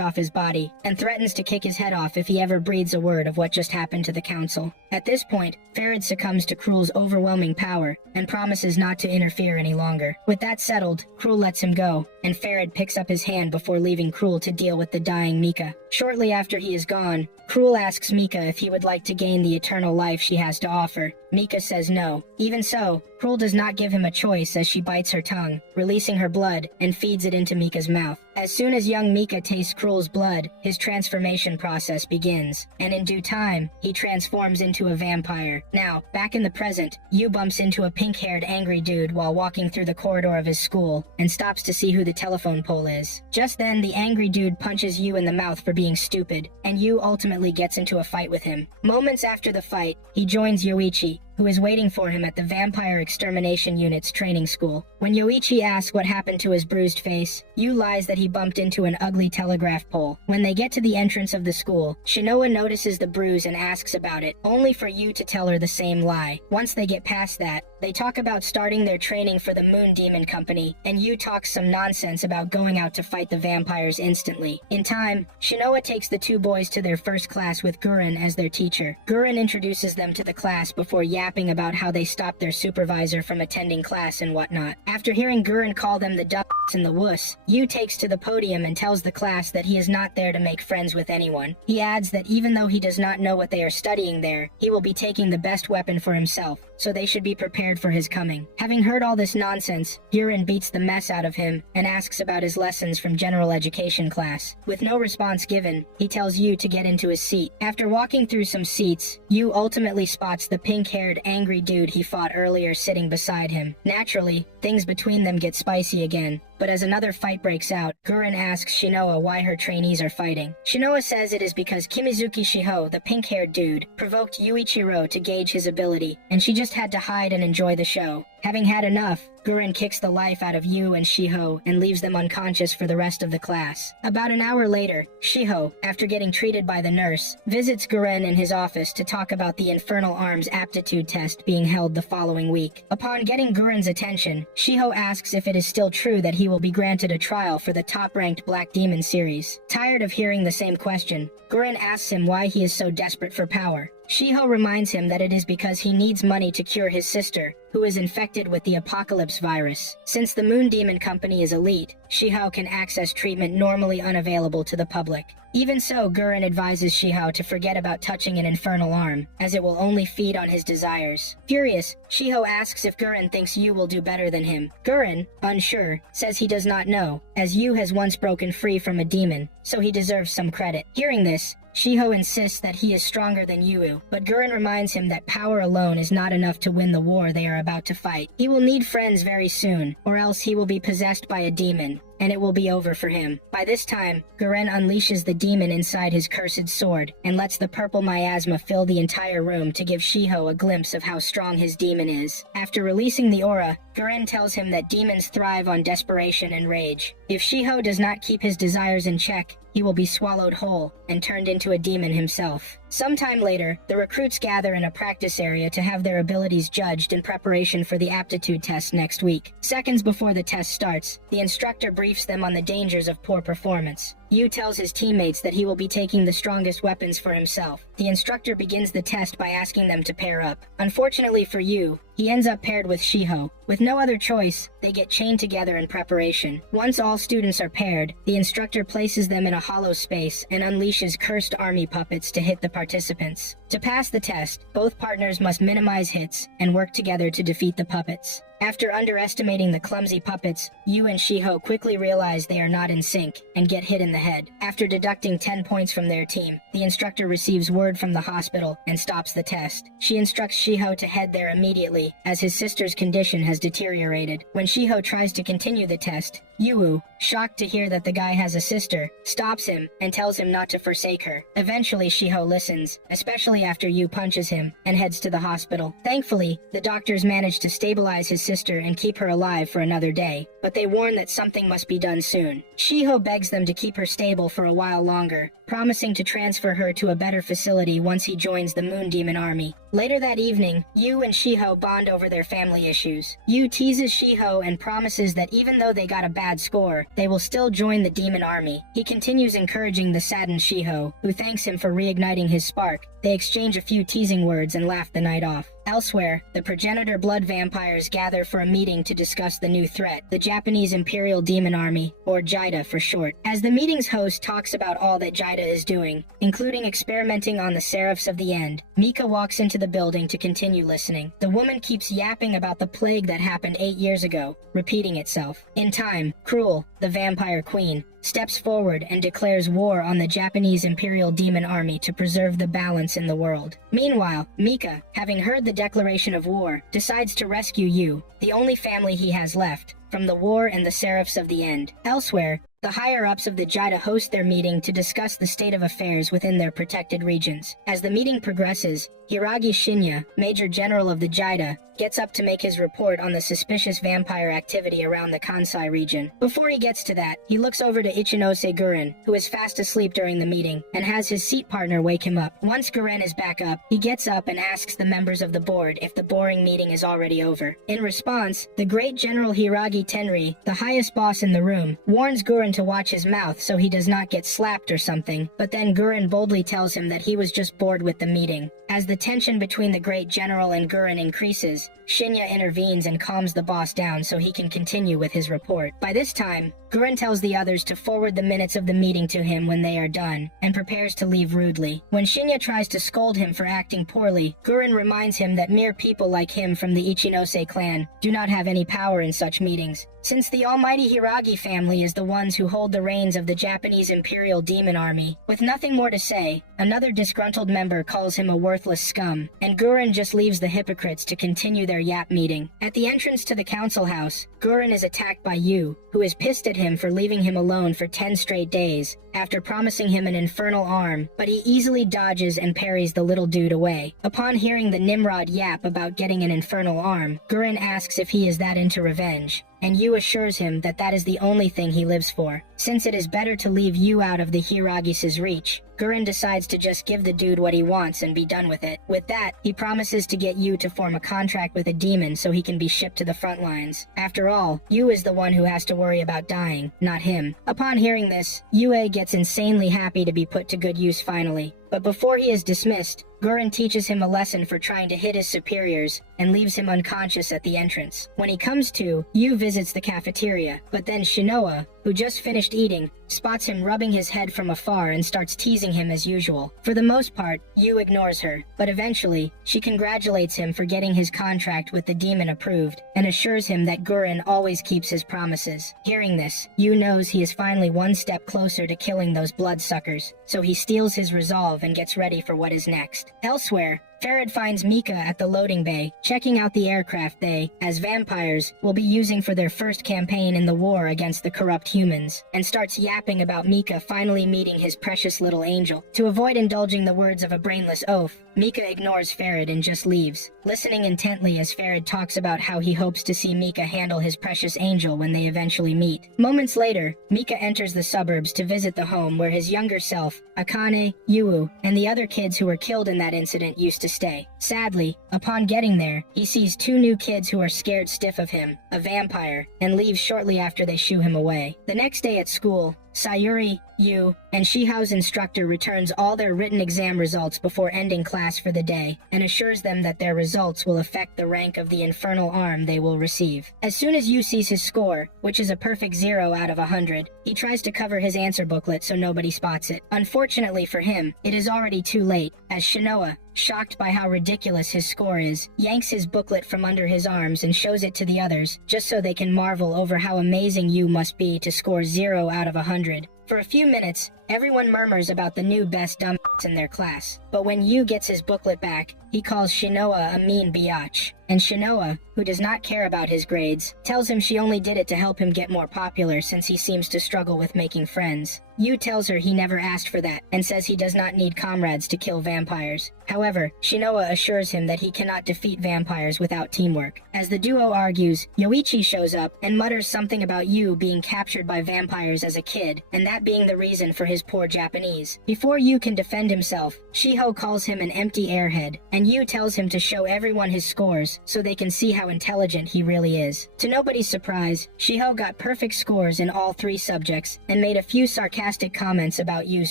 off his body, and threatens to kick his head off if he ever breathes a word of what just happened to the council. At this point, Ferid succumbs to Cruel's overwhelming power, and promises not to interfere any longer. With that settled, Cruel lets him go, and Ferid picks up his hand before leaving Cruel to deal with the dying Mika. Shortly after he is gone, Cruel asks Mika if he would like to gain the eternal life she has to offer. Mika says no. Even so, Cruel does not give him a choice as she bites her tongue, releasing her blood, and feeds it into Mika's mouth. As soon as young Mika tastes Cruel's blood, his transformation process begins, and in due time, he transforms into a vampire. Now, back in the present, Yu bumps into a pink-haired angry dude while walking through the corridor of his school, and stops to see who the telephone pole is. Just then, the angry dude punches Yu in the mouth for being stupid, and Yu ultimately gets into a fight with him. Moments after the fight, he joins Yoichi, who is waiting for him at the Vampire Extermination Unit's training school. When Yoichi asks what happened to his bruised face, Yu lies that he bumped into an ugly telegraph pole. When they get to the entrance of the school, Shinoa notices the bruise and asks about it, only for Yu to tell her the same lie. Once they get past that, they talk about starting their training for the Moon Demon Company, and Yu talks some nonsense about going out to fight the vampires instantly. In time, Shinoa takes the 2 boys to their first class with Gurren as their teacher. Gurren introduces them to the class before yapping about how they stopped their supervisor from attending class and whatnot. After hearing Gurren call them the dubbeds and the wuss, Yu takes to the podium and tells the class that he is not there to make friends with anyone. He adds that even though he does not know what they are studying there, he will be taking the best weapon for himself, so they should be prepared for his coming. Having heard all this nonsense, Gurren beats the mess out of him and asks about his lessons from general education class. With no response given, he tells Yu to get into his seat. After walking through some seats, Yu ultimately spots the pink-haired angry dude he fought earlier sitting beside him. Naturally, things between them get spicy again, but as another fight breaks out, Gurren asks Shinoa why her trainees are fighting. Shinoa says it is because Kimizuki Shiho, the pink-haired dude, provoked Yuichiro to gauge his ability, and she just had to hide and enjoy the show. Having had enough, Gurren kicks the life out of Yu and Shiho and leaves them unconscious for the rest of the class. About an hour later, Shiho, after getting treated by the nurse, visits Gurren in his office to talk about the Infernal Arms aptitude test being held the following week. Upon getting Gurren's attention, Shiho asks if it is still true that he will be granted a trial for the top-ranked Black Demon series. Tired of hearing the same question, Gurren asks him why he is so desperate for power. Shiho reminds him that it is because he needs money to cure his sister, who is infected with the Apocalypse virus. Since the Moon Demon Company is elite, Shiho can access treatment normally unavailable to the public. Even so, Gurren advises Shiho to forget about touching an infernal arm, as it will only feed on his desires. Furious, Shiho asks if Gurren thinks Yu will do better than him. Gurren, unsure, says he does not know, as Yu has once broken free from a demon, so he deserves some credit. Hearing this, Shiho insists that he is stronger than Yu, but Gurren reminds him that power alone is not enough to win the war they are about to fight. He will need friends very soon, or else he will be possessed by a demon, and it will be over for him. By this time, Gurren unleashes the demon inside his cursed sword, and lets the purple miasma fill the entire room to give Shiho a glimpse of how strong his demon is. After releasing the aura, Gurren tells him that demons thrive on desperation and rage. If Shiho does not keep his desires in check, he will be swallowed whole and turned into a demon himself. Sometime later, the recruits gather in a practice area to have their abilities judged in preparation for the aptitude test next week. Seconds before the test starts, the instructor briefs them on the dangers of poor performance. Yu tells his teammates that he will be taking the strongest weapons for himself. The instructor begins the test by asking them to pair up. Unfortunately for Yu, he ends up paired with Shiho. With no other choice, they get chained together in preparation. Once all students are paired, the instructor places them in a hollow space and unleashes cursed army puppets to hit the participants. To pass the test, both partners must minimize hits and work together to defeat the puppets. After underestimating the clumsy puppets, Yu and Shiho quickly realize they are not in sync and get hit in the head. After deducting 10 points from their team, the instructor receives word from the hospital and stops the test. She instructs Shiho to head there immediately, as his sister's condition has deteriorated. When Shiho tries to continue the test, Yu, shocked to hear that the guy has a sister, stops him and tells him not to forsake her. Eventually, Shiho listens, especially after Yu punches him, and heads to the hospital. Thankfully, the doctors manage to stabilize his sister and keep her alive for another day, but they warn that something must be done soon. Shiho begs them to keep her stable for a while longer, promising to transfer her to a better facility once he joins the Moon Demon Army. Later that evening, Yu and Shiho bond over their family issues. Yu teases Shiho and promises that even though they got a bad score, they will still join the Demon Army. He continues encouraging the saddened Shiho, who thanks him for reigniting his spark. They exchange a few teasing words and laugh the night off. Elsewhere, the progenitor blood vampires gather for a meeting to discuss the new threat, the Japanese Imperial Demon Army, or JIDA for short. As the meeting's host talks about all that JIDA is doing, including experimenting on the Seraphs of the End, Mika walks into the building to continue listening. The woman keeps yapping about the plague that happened 8 years ago, repeating itself. In time, Cruel, the vampire queen, steps forward and declares war on the Japanese Imperial Demon Army to preserve the balance in the world. Meanwhile, Mika, having heard the declaration of war, decides to rescue Yu, the only family he has left, from the war and the Seraphs of the End. Elsewhere, the higher-ups of the JIDA host their meeting to discuss the state of affairs within their protected regions. As the meeting progresses, Hiragi Shinya, Major General of the JIDA, gets up to make his report on the suspicious vampire activity around the Kansai region. Before he gets to that, he looks over to Ichinose Guren, who is fast asleep during the meeting, and has his seat partner wake him up. Once Guren is back up, he gets up and asks the members of the board if the boring meeting is already over. In response, the great General Hiragi Tenri, the highest boss in the room, warns Guren to watch his mouth so he does not get slapped or something, but then Guren boldly tells him that he was just bored with the meeting. As the tension between the great general and Guren increases, Shinya intervenes and calms the boss down so he can continue with his report. By this time, Guren tells the others to forward the minutes of the meeting to him when they are done, and prepares to leave rudely. When Shinya tries to scold him for acting poorly, Guren reminds him that mere people like him from the Ichinose clan do not have any power in such meetings, since the almighty Hiragi family is the ones who hold the reins of the Japanese Imperial Demon Army. With nothing more to say, another disgruntled member calls him a worthless scum, and Guren just leaves the hypocrites to continue their yap meeting. At the entrance to the council house, Guren is attacked by Yu, who is pissed at him for leaving him alone for 10 straight days, after promising him an infernal arm, but he easily dodges and parries the little dude away. Upon hearing the Nimrod yap about getting an infernal arm, Guren asks if he is that into revenge, and Yu assures him that that is the only thing he lives for. Since it is better to leave Yu out of the Hiragi's reach, Guren decides to just give the dude what he wants and be done with it. With that, he promises to get Yu to form a contract with a demon so he can be shipped to the front lines. After all, Yu is the one who has to worry about dying, not him. Upon hearing this, Yue gets insanely happy to be put to good use finally. But before he is dismissed, Guren teaches him a lesson for trying to hit his superiors and leaves him unconscious at the entrance. When he comes to, Yu visits the cafeteria, but then Shinoa, who just finished eating, spots him rubbing his head from afar and starts teasing him as usual. For the most part, Yu ignores her, but eventually, she congratulates him for getting his contract with the demon approved and assures him that Guren always keeps his promises. Hearing this, Yu knows he is finally one step closer to killing those bloodsuckers, so he steals his resolve and gets ready for what is next. Elsewhere, Farad finds Mika at the loading bay, checking out the aircraft they, as vampires, will be using for their first campaign in the war against the corrupt humans, and starts yapping about Mika finally meeting his precious little angel. To avoid indulging the words of a brainless oaf, Mika ignores Farad and just leaves, listening intently as Farad talks about how he hopes to see Mika handle his precious angel when they eventually meet. Moments later, Mika enters the suburbs to visit the home where his younger self, Akane, Yu, and the other kids who were killed in that incident used to stay. Sadly, upon getting there, he sees 2 new kids who are scared stiff of him, a vampire, and leaves shortly after they shoo him away. The next day at school, Sayuri, Yu, and Shiho's instructor returns all their written exam results before ending class for the day, and assures them that their results will affect the rank of the infernal arm they will receive. As soon as Yu sees his score, which is a perfect 0 out of 100, he tries to cover his answer booklet so nobody spots it. Unfortunately for him, it is already too late, as Shinoa, shocked by how ridiculous his score is, yanks his booklet from under his arms and shows it to the others, just so they can marvel over how amazing Yu must be to score 0 out of 100. For a few minutes, everyone murmurs about the new best dumb in their class, but when Yu gets his booklet back, he calls Shinoa a mean biatch. And Shinoa, who does not care about his grades, tells him she only did it to help him get more popular since he seems to struggle with making friends. Yu tells her he never asked for that, and says he does not need comrades to kill vampires. However, Shinoa assures him that he cannot defeat vampires without teamwork. As the duo argues, Yoichi shows up and mutters something about Yu being captured by vampires as a kid, and that being the reason for his poor Japanese. Before Yu can defend himself, Shiho calls him an empty airhead, and Yu tells him to show everyone his scores so they can see how intelligent he really is. To nobody's surprise, Shiho got perfect scores in all 3 subjects and made a few sarcastic comments about Yu's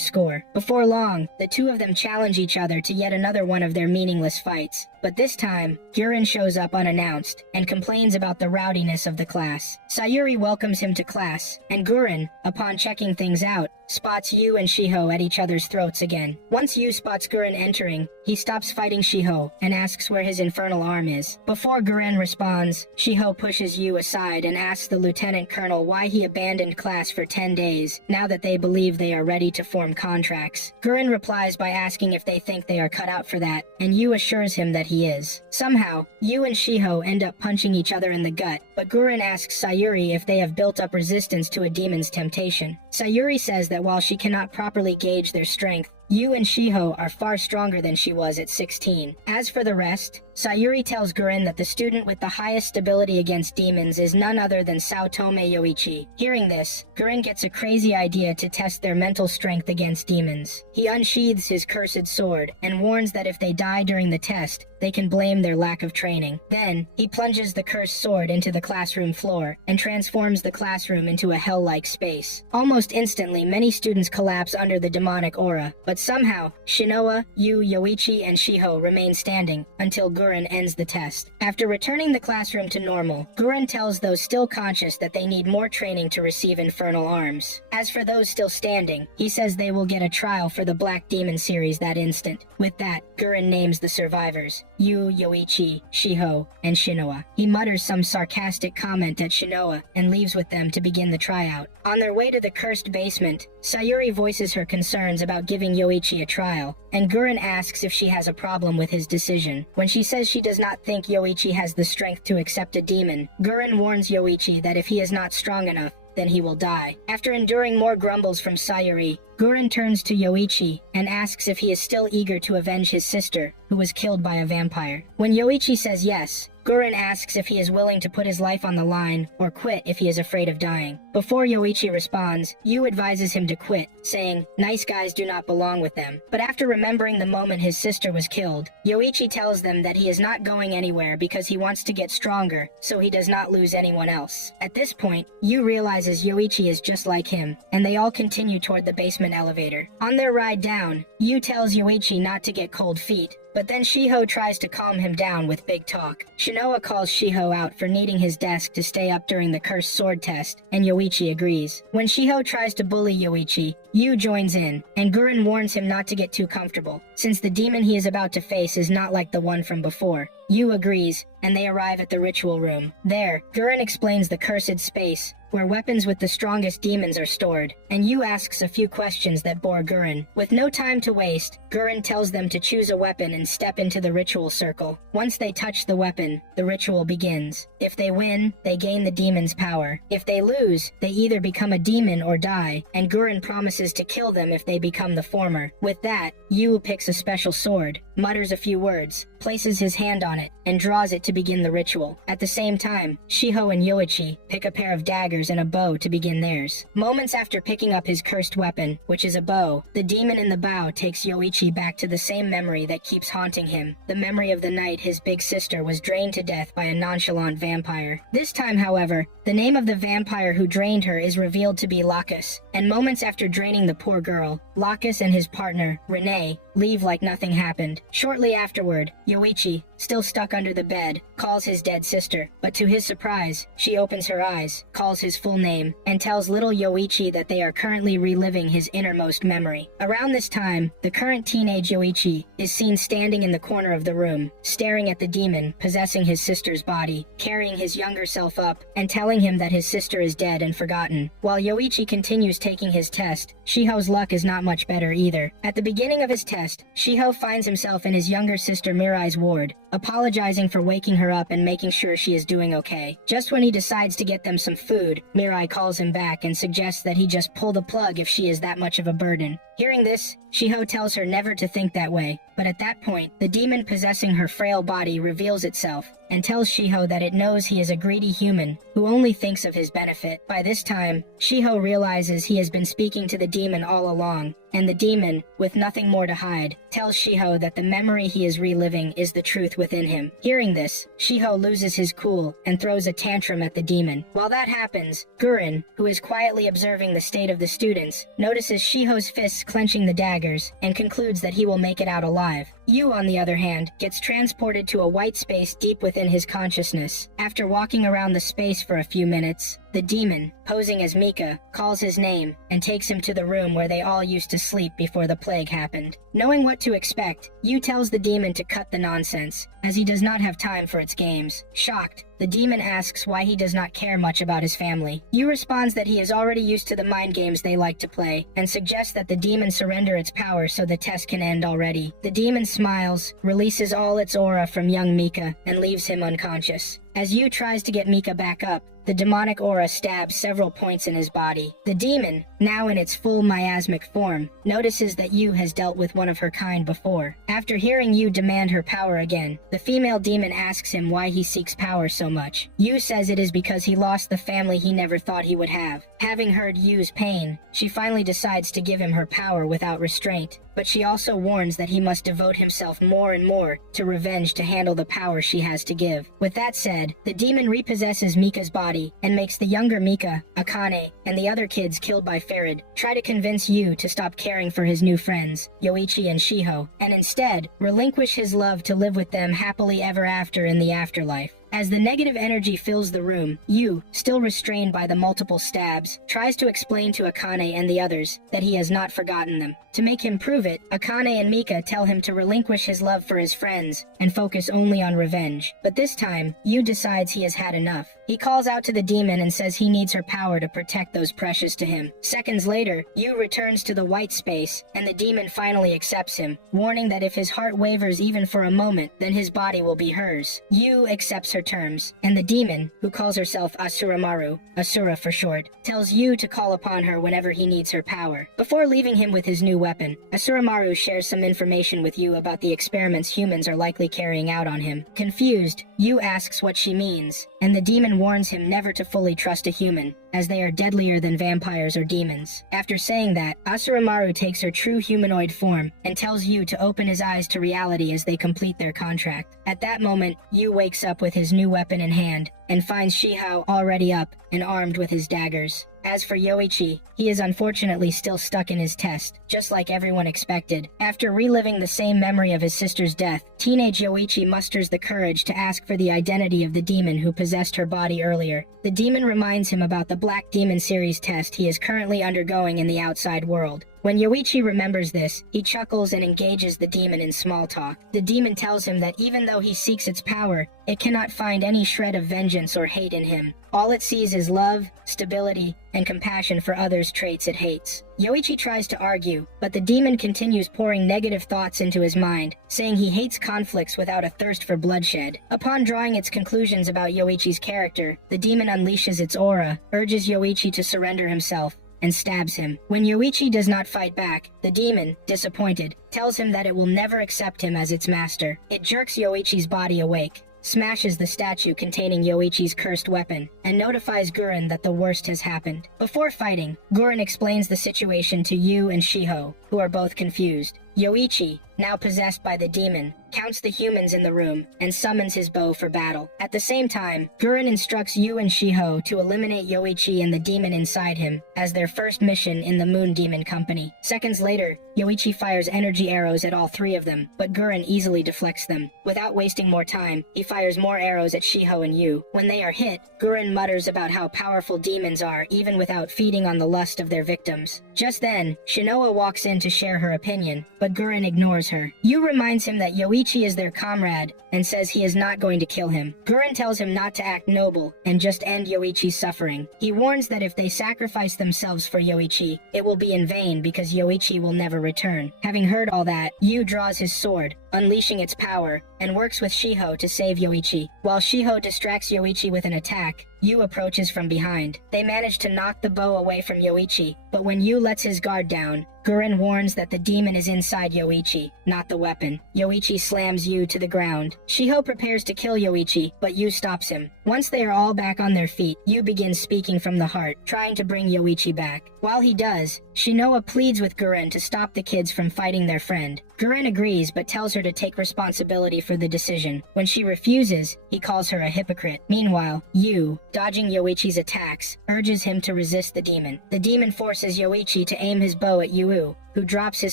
score. Before long, the two of them challenge each other to yet another one of their meaningless fights. But this time, Guren shows up unannounced and complains about the rowdiness of the class. Sayuri welcomes him to class, and Guren, upon checking things out, spots Yu and Shiho at each other's throats again. Once Yu spots Guren entering, he stops fighting Shiho and asks where his infernal arm is. Before Guren responds, Shiho pushes Yu aside and asks the lieutenant colonel why he abandoned class for 10 days, now that they believe they are ready to form contracts. Guren replies by asking if they think they are cut out for that, and Yu assures him that he is. Somehow, Yu and Shiho end up punching each other in the gut, but Guren asks Sayuri if they have built up resistance to a demon's temptation. Sayuri says that while she cannot properly gauge their strength, Yu and Shiho are far stronger than she was at 16. As for the rest, Sayuri tells Guren that the student with the highest stability against demons is none other than Saotome Yoichi. Hearing this, Guren gets a crazy idea to test their mental strength against demons. He unsheathes his cursed sword and warns that if they die during the test, they can blame their lack of training. Then, he plunges the cursed sword into the classroom floor and transforms the classroom into a hell-like space. Almost instantly, many students collapse under the demonic aura, but somehow, Shinoa, Yu, Yoichi, and Shiho remain standing until Guren ends the test. After returning the classroom to normal, Guren tells those still conscious that they need more training to receive infernal arms. As for those still standing, he says they will get a trial for the Black Demon series that instant. With that, Guren names the survivors: Yu, Yoichi, Shiho, and Shinoa. He mutters some sarcastic comment at Shinoa and leaves with them to begin the tryout. On their way to the cursed basement, Sayuri voices her concerns about giving Yoichi a trial, and Guren asks if she has a problem with his decision. When she says she does not think Yoichi has the strength to accept a demon, Guren warns Yoichi that if he is not strong enough, then he will die. After enduring more grumbles from Sayuri, Guren turns to Yoichi and asks if he is still eager to avenge his sister, who was killed by a vampire. When Yoichi says yes, Guren asks if he is willing to put his life on the line or quit if he is afraid of dying. Before Yoichi responds, Yu advises him to quit, saying, "Nice guys do not belong with them." But after remembering the moment his sister was killed, Yoichi tells them that he is not going anywhere because he wants to get stronger, so he does not lose anyone else. At this point, Yu realizes Yoichi is just like him, and they all continue toward the basement elevator. On their ride down, Yu tells Yoichi not to get cold feet, but then Shiho tries to calm him down with big talk. Shinoa calls Shiho out for needing his desk to stay up during the cursed sword test, and Yoichi agrees. When Shiho tries to bully Yoichi, Yu joins in, and Guren warns him not to get too comfortable, since the demon he is about to face is not like the one from before. Yu agrees, and they arrive at the ritual room. There, Guren explains the cursed space, where weapons with the strongest demons are stored, and Yu asks a few questions that bore Guren. With no time to waste, Guren tells them to choose a weapon and step into the ritual circle. Once they touch the weapon, the ritual begins. If they win, they gain the demon's power. If they lose, they either become a demon or die, and Guren promises to kill them if they become the former. With that, Yu picks a special sword, mutters a few words, places his hand on it, and draws it to begin the ritual. At the same time, Shiho and Yoichi pick a pair of daggers and a bow to begin theirs. Moments after picking up his cursed weapon, which is a bow, the demon in the bow takes Yoichi back to the same memory that keeps haunting him, the memory of the night his big sister was drained to death by a nonchalant vampire. This time, however, the name of the vampire who drained her is revealed to be Lacus, and moments after draining the poor girl, Lacus and his partner, Renee, leave like nothing happened. Shortly afterward, Yoichi, still stuck under the bed, calls his dead sister, but to his surprise, she opens her eyes, calls his full name, and tells little Yoichi that they are currently reliving his innermost memory. Around this time, the current teenage Yoichi is seen standing in the corner of the room, staring at the demon possessing his sister's body, carrying his younger self up, and telling him that his sister is dead and forgotten. While Yoichi continues taking his test, Shiho's luck is not much better either. At the beginning of his test, Shiho finds himself in his younger sister Mirai's ward, apologizing for waking her up and making sure she is doing okay. Just when he decides to get them some food, Mirai calls him back and suggests that he just pull the plug if she is that much of a burden. Hearing this, Shiho tells her never to think that way, but at that point, the demon possessing her frail body reveals itself and tells Shiho that it knows he is a greedy human who only thinks of his benefit. By this time, Shiho realizes he has been speaking to the demon all along, and the demon, with nothing more to hide, tells Shiho that the memory he is reliving is the truth within him. Hearing this, Shiho loses his cool and throws a tantrum at the demon. While that happens, Guren, who is quietly observing the state of the students, notices Shiho's fists clenching the daggers and concludes that he will make it out alive. Yu, on the other hand, gets transported to a white space deep within his consciousness. After walking around the space for a few minutes, the demon, posing as Mika, calls his name and takes him to the room where they all used to sleep before the plague happened. Knowing what to expect, Yu tells the demon to cut the nonsense, as he does not have time for its games. Shocked, the demon asks why he does not care much about his family. Yu responds that he is already used to the mind games they like to play, and suggests that the demon surrender its power so the test can end already. The demon smiles, releases all its aura from young Mika, and leaves him unconscious. As Yu tries to get Mika back up, the demonic aura stabs several points in his body. The demon, now in its full miasmic form, notices that Yu has dealt with one of her kind before. After hearing Yu demand her power again, the female demon asks him why he seeks power so much. Yu says it is because he lost the family he never thought he would have. Having heard Yu's pain, she finally decides to give him her power without restraint, but she also warns that he must devote himself more and more to revenge to handle the power she has to give. With that said, the demon repossesses Mika's body and makes the younger Mika, Akane, and the other kids killed by Farid try to convince Yu to stop caring for his new friends, Yoichi and Shiho, and instead relinquish his love to live with them happily ever after in the afterlife. As the negative energy fills the room, Yu, still restrained by the multiple stabs, tries to explain to Akane and the others that he has not forgotten them. To make him prove it, Akane and Mika tell him to relinquish his love for his friends and focus only on revenge. But this time, Yu decides he has had enough. He calls out to the demon and says he needs her power to protect those precious to him. Seconds later, Yu returns to the white space, and the demon finally accepts him, warning that if his heart wavers even for a moment, then his body will be hers. Yu accepts her terms, and the demon, who calls herself Asuramaru, Asura for short, tells Yu to call upon her whenever he needs her power. Before leaving him with his new weapon, Asuramaru shares some information with Yu about the experiments humans are likely carrying out on him. Confused, Yu asks what she means, and the demon warns him never to fully trust a human, as they are deadlier than vampires or demons. After saying that, Asuramaru takes her true humanoid form and tells Yu to open his eyes to reality as they complete their contract. At that moment, Yu wakes up with his new weapon in hand and finds Shiho already up and armed with his daggers. As for Yoichi, he is unfortunately still stuck in his test, just like everyone expected. After reliving the same memory of his sister's death, teenage Yoichi musters the courage to ask for the identity of the demon who possessed her body earlier. The demon reminds him about the Black Demon series test he is currently undergoing in the outside world. When Yoichi remembers this, he chuckles and engages the demon in small talk. The demon tells him that even though he seeks its power, it cannot find any shred of vengeance or hate in him. All it sees is love, stability, and compassion for others' traits it hates. Yoichi tries to argue, but the demon continues pouring negative thoughts into his mind, saying he hates conflicts without a thirst for bloodshed. Upon drawing its conclusions about Yoichi's character, the demon unleashes its aura, urges Yoichi to surrender himself, and stabs him. When Yoichi does not fight back, the demon, disappointed, tells him that it will never accept him as its master. It jerks Yoichi's body awake, smashes the statue containing Yoichi's cursed weapon, and notifies Gurren that the worst has happened. Before fighting, Gurren explains the situation to Yu and Shiho, who are both confused. Yoichi, now possessed by the demon, counts the humans in the room and summons his bow for battle. At the same time, Gurren instructs Yu and Shiho to eliminate Yoichi and the demon inside him as their first mission in the Moon Demon Company. Seconds later, Yoichi fires energy arrows at all three of them, but Gurren easily deflects them. Without wasting more time, he fires more arrows at Shiho and Yu. When they are hit, Gurren mutters about how powerful demons are even without feeding on the lust of their victims. Just then, Shinoa walks in to share her opinion, but Gurren ignores her. Yu reminds him that Yoichi is their comrade and says he is not going to kill him. Gurren tells him not to act noble and just end Yoichi's suffering. He warns that if they sacrifice themselves for Yoichi, it will be in vain because Yoichi will never return. Having heard all that, Yu draws his sword, unleashing its power, and works with Shiho to save Yoichi. While Shiho distracts Yoichi with an attack, Yu approaches from behind. They manage to knock the bow away from Yoichi, but when Yu lets his guard down, Gurren warns that the demon is inside Yoichi, not the weapon. Yoichi slams Yu to the ground. Shiho prepares to kill Yoichi, but Yu stops him. Once they are all back on their feet, Yu begins speaking from the heart, trying to bring Yoichi back. While he does, Shinoa pleads with Gurren to stop the kids from fighting their friend. Gurren agrees but tells her to take responsibility for the decision. When she refuses, he calls her a hypocrite. Meanwhile, Yu, dodging Yoichi's attacks, urges him to resist the demon. The demon forces Yoichi to aim his bow at Yu, who drops his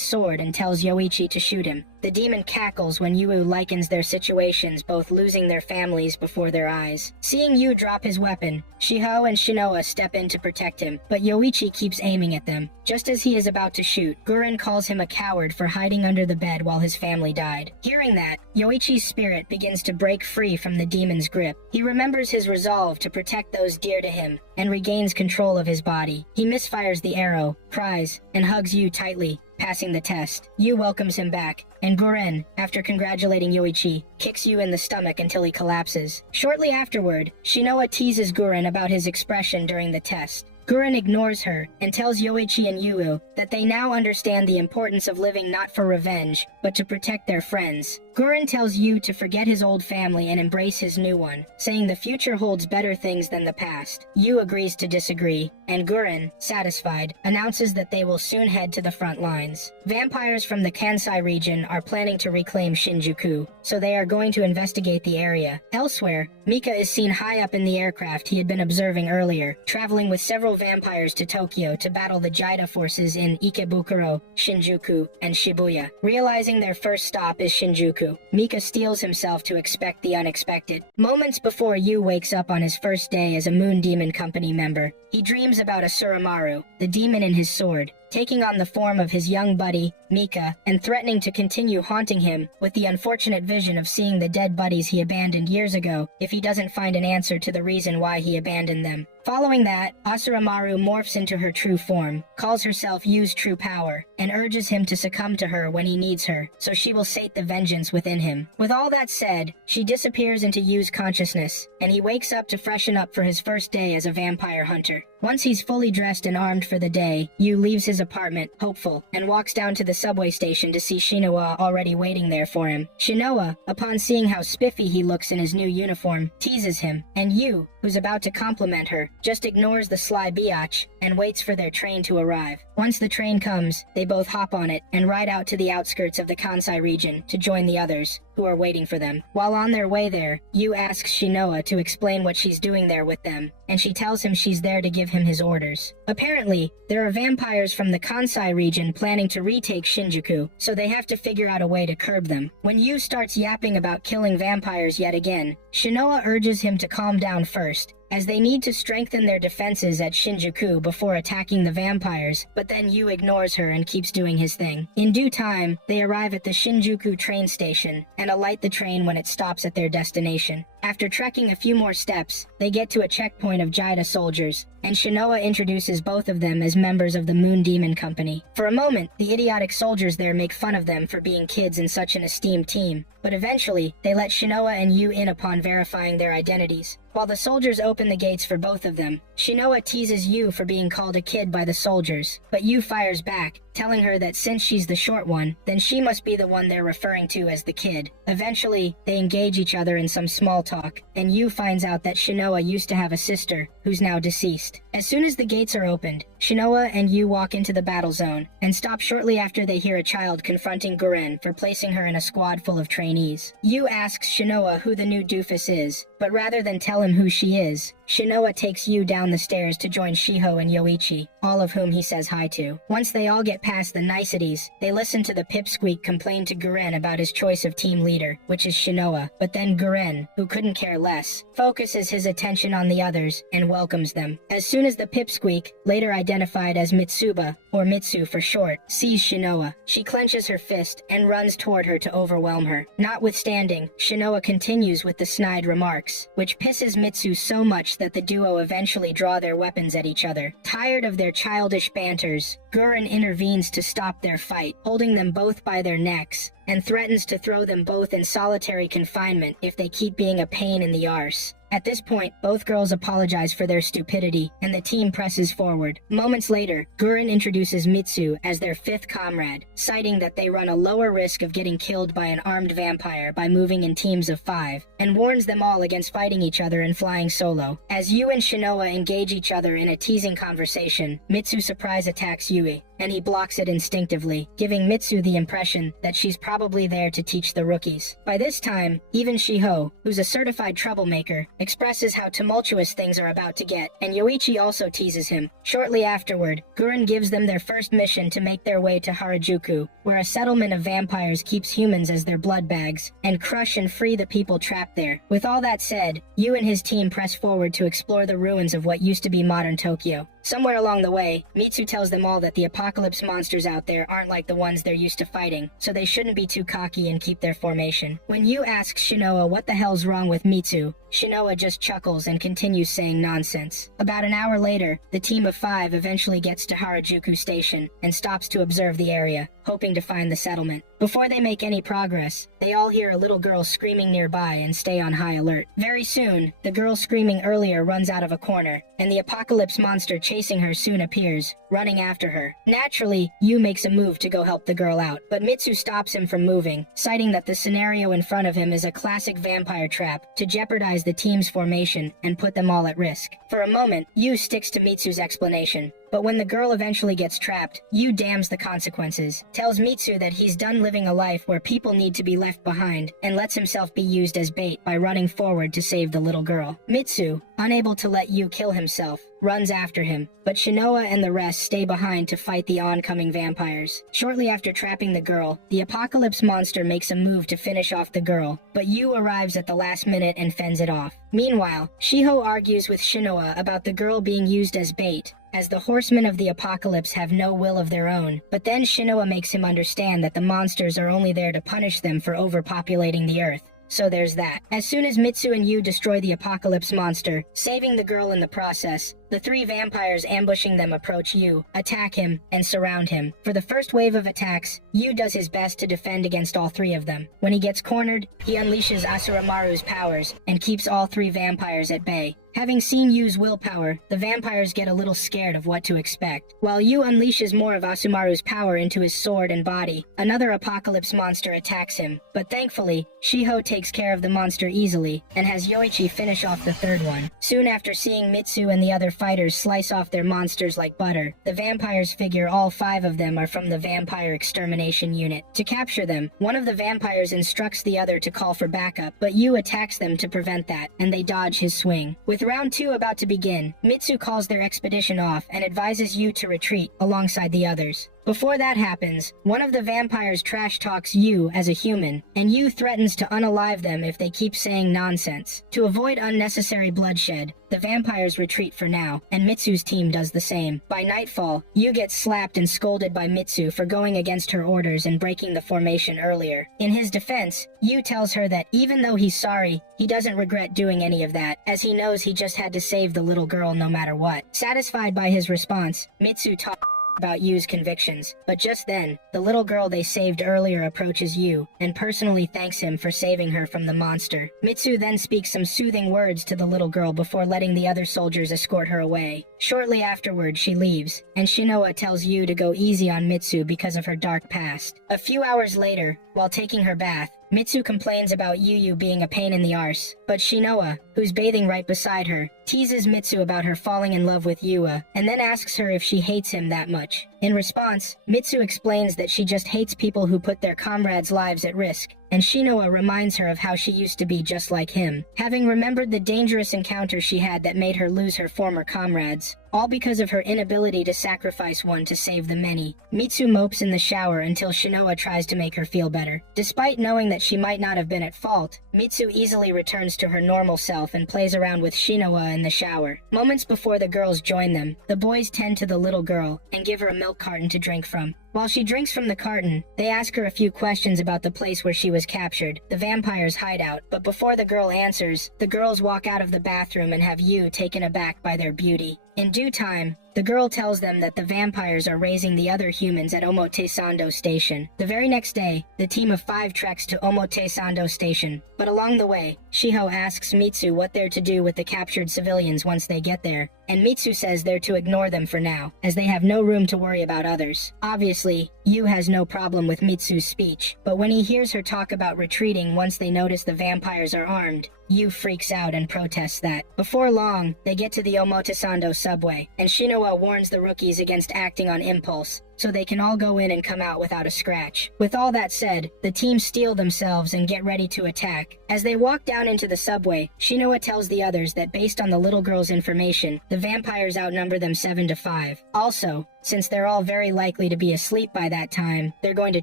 sword and tells Yoichi to shoot him. The demon cackles when Yu likens their situations, both losing their families before their eyes. Seeing Yu drop his weapon, Shiho and Shinoa step in to protect him, but Yoichi keeps aiming at them. Just as he is about to shoot, Gurren calls him a coward for hiding under the bed while his family died. Hearing that, Yoichi's spirit begins to break free from the demon's grip. He remembers his resolve to protect those dear to him, and regains control of his body. He misfires the arrow, cries, and hugs Yu tightly, passing the test. Yu welcomes him back, and Gurren, after congratulating Yoichi, kicks Yu in the stomach until he collapses. Shortly afterward, Shinoa teases Gurren about his expression during the test. Gurren ignores her and tells Yoichi and Yu that they now understand the importance of living not for revenge, but to protect their friends. Gurren tells Yu to forget his old family and embrace his new one, saying the future holds better things than the past. Yu agrees to disagree, and Gurren, satisfied, announces that they will soon head to the front lines. Vampires from the Kansai region are planning to reclaim Shinjuku, so they are going to investigate the area. Elsewhere, Mika is seen high up in the aircraft he had been observing earlier, traveling with several vampires to Tokyo to battle the Jaida forces in Ikebukuro, Shinjuku, and Shibuya. Realizing their first stop is Shinjuku, Mika steels himself to expect the unexpected. Moments before Yu wakes up on his first day as a Moon Demon Company member, he dreams about Asuramaru, the demon in his sword, taking on the form of his young buddy, Mika, and threatening to continue haunting him with the unfortunate vision of seeing the dead buddies he abandoned years ago if he doesn't find an answer to the reason why he abandoned them. Following that, Asuramaru morphs into her true form, calls herself Yu's true power, and urges him to succumb to her when he needs her, so she will sate the vengeance within him. With all that said, she disappears into Yu's consciousness, and he wakes up to freshen up for his first day as a vampire hunter. Once he's fully dressed and armed for the day, Yu leaves his apartment, hopeful, and walks down to the subway station to see Shinoa already waiting there for him. Shinoa, upon seeing how spiffy he looks in his new uniform, teases him, and Yu, who's about to compliment her, just ignores the sly biatch and waits for their train to arrive. Once the train comes, they both hop on it and ride out to the outskirts of the Kansai region to join the others, who are waiting for them. While on their way there, Yu asks Shinoa to explain what she's doing there with them, and she tells him she's there to give him his orders. Apparently, there are vampires from the Kansai region planning to retake Shinjuku, so they have to figure out a way to curb them. When Yu starts yapping about killing vampires yet again, Shinoa urges him to calm down first, as they need to strengthen their defenses at Shinjuku before attacking the vampires, but then Yu ignores her and keeps doing his thing. In due time, they arrive at the Shinjuku train station and alight the train when it stops at their destination. After trekking a few more steps, they get to a checkpoint of Jaida soldiers, and Shinoa introduces both of them as members of the Moon Demon Company. For a moment, the idiotic soldiers there make fun of them for being kids in such an esteemed team, but eventually, they let Shinoa and Yu in upon verifying their identities. While the soldiers open the gates for both of them, Shinoa teases Yu for being called a kid by the soldiers, but Yu fires back, telling her that since she's the short one, then she must be the one they're referring to as the kid. Eventually, they engage each other in some small talk, and Yu finds out that Shinoa used to have a sister, who's now deceased. As soon as the gates are opened, Shinoa and Yu walk into the battle zone, and stop shortly after they hear a child confronting Guren for placing her in a squad full of trainees. Yu asks Shinoa who the new doofus is, but rather than tell him who she is, Shinoa takes Yu down the stairs to join Shiho and Yoichi, all of whom he says hi to. Once they all get past the niceties, they listen to the pipsqueak complain to Guren about his choice of team leader, which is Shinoa, but then Guren, who couldn't care less, focuses his attention on the others and welcomes them. As soon as the pipsqueak, later identified as Mitsuba, or Mitsu for short, sees Shinoa, she clenches her fist and runs toward her to overwhelm her. Notwithstanding, Shinoa continues with the snide remarks, which pisses Mitsu so much that the duo eventually draw their weapons at each other. Tired of their childish banters, Guren intervenes to stop their fight, holding them both by their necks, and threatens to throw them both in solitary confinement if they keep being a pain in the arse. At this point, both girls apologize for their stupidity, and the team presses forward. Moments later, Guren introduces Mitsu as their fifth comrade, citing that they run a lower risk of getting killed by an armed vampire by moving in teams of 5, and warns them all against fighting each other and flying solo. As Yu and Shinoa engage each other in a teasing conversation, Mitsu surprise attacks Yui, and he blocks it instinctively, giving Mitsu the impression that she's probably there to teach the rookies. By this time, even Shiho, who's a certified troublemaker, expresses how tumultuous things are about to get, and Yoichi also teases him. Shortly afterward, Guren gives them their first mission to make their way to Harajuku, where a settlement of vampires keeps humans as their blood bags, and crush and free the people trapped there. With all that said, Yu and his team press forward to explore the ruins of what used to be modern Tokyo. Somewhere along the way, Mitsu tells them all that the apocalypse monsters out there aren't like the ones they're used to fighting, so they shouldn't be too cocky and keep their formation. When Yu asks Shinoa what the hell's wrong with Mitsu, Shinoa just chuckles and continues saying nonsense. About an hour later, the team of 5 eventually gets to Harajuku Station and stops to observe the area, hoping to find the settlement. Before they make any progress, they all hear a little girl screaming nearby and stay on high alert. Very soon, the girl screaming earlier runs out of a corner, and the apocalypse monster chasing her soon appears, running after her. Naturally, Yu makes a move to go help the girl out, but Mitsu stops him from moving, citing that the scenario in front of him is a classic vampire trap to jeopardize the team's formation and put them all at risk. For a moment, Yu sticks to Mitsu's explanation, but when the girl eventually gets trapped, Yu damns the consequences, tells Mitsu that he's done living a life where people need to be left behind, and lets himself be used as bait by running forward to save the little girl. Mitsu, unable to let Yu kill himself, runs after him, but Shinoa and the rest stay behind to fight the oncoming vampires. Shortly after trapping the girl, the apocalypse monster makes a move to finish off the girl, but Yu arrives at the last minute and fends it off. Meanwhile, Shiho argues with Shinoa about the girl being used as bait, as the horsemen of the apocalypse have no will of their own, but then Shinoa makes him understand that the monsters are only there to punish them for overpopulating the earth. So there's that. As soon as Mitsu and Yu destroy the apocalypse monster, saving the girl in the process, the 3 vampires ambushing them approach Yu, attack him, and surround him. For the first wave of attacks, Yu does his best to defend against all 3 of them. When he gets cornered, he unleashes Asuramaru's powers and keeps all 3 vampires at bay. Having seen Yu's willpower, the vampires get a little scared of what to expect. While Yu unleashes more of Asumaru's power into his sword and body, another apocalypse monster attacks him, but thankfully, Shiho takes care of the monster easily, and has Yoichi finish off the 3rd one. Soon after seeing Mitsu and the other fighters slice off their monsters like butter, the vampires figure all 5 of them are from the Vampire Extermination Unit. To capture them, one of the vampires instructs the other to call for backup, but Yu attacks them to prevent that, and they dodge his swing. With round 2 about to begin, Mitsu calls their expedition off and advises Yu to retreat alongside the others. Before that happens, one of the vampires trash talks Yu as a human, and Yu threatens to unalive them if they keep saying nonsense. To avoid unnecessary bloodshed, the vampires retreat for now, and Mitsu's team does the same. By nightfall, Yu gets slapped and scolded by Mitsu for going against her orders and breaking the formation earlier. In his defense, Yu tells her that even though he's sorry, he doesn't regret doing any of that, as he knows he just had to save the little girl no matter what. Satisfied by his response, Mitsu talks about Yu's convictions, but just then, the little girl they saved earlier approaches Yu and personally thanks him for saving her from the monster. Mitsu then speaks some soothing words to the little girl before letting the other soldiers escort her away. Shortly afterward, she leaves, and Shinoa tells Yu to go easy on Mitsu because of her dark past. A few hours later, while taking her bath, Mitsu complains about Yu being a pain in the arse, but Shinoa, who's bathing right beside her, teases Mitsu about her falling in love with Yua, and then asks her if she hates him that much. In response, Mitsu explains that she just hates people who put their comrades' lives at risk, and Shinoa reminds her of how she used to be just like him, having remembered the dangerous encounter she had that made her lose her former comrades, all because of her inability to sacrifice one to save the many. Mitsu mopes in the shower until Shinoa tries to make her feel better. Despite knowing that she might not have been at fault, Mitsu easily returns to her normal self and plays around with Shinoa in the shower. Moments before the girls join them, the boys tend to the little girl and give her a milk carton to drink from. While she drinks from the carton, they ask her a few questions about the place where she was captured, the vampire's hideout, but before the girl answers, the girls walk out of the bathroom and have Yu taken aback by their beauty. In due time, the girl tells them that the vampires are raising the other humans at Omotesando Station. The very next day, the team of 5 treks to Omotesando Station, but along the way, Shiho asks Mitsu what they're to do with the captured civilians once they get there, and Mitsu says they're to ignore them for now, as they have no room to worry about others. Obviously, Yu has no problem with Mitsu's speech, but when he hears her talk about retreating once they notice the vampires are armed, Yu freaks out and protests that. Before long, they get to the Omotesando subway, and Shinoa warns the rookies against acting on impulse, so they can all go in and come out without a scratch. With all that said, the team steel themselves and get ready to attack. As they walk down into the subway, Shinoa tells the others that based on the little girl's information, the vampires outnumber them 7-5. Also, since they're all very likely to be asleep by that time, they're going to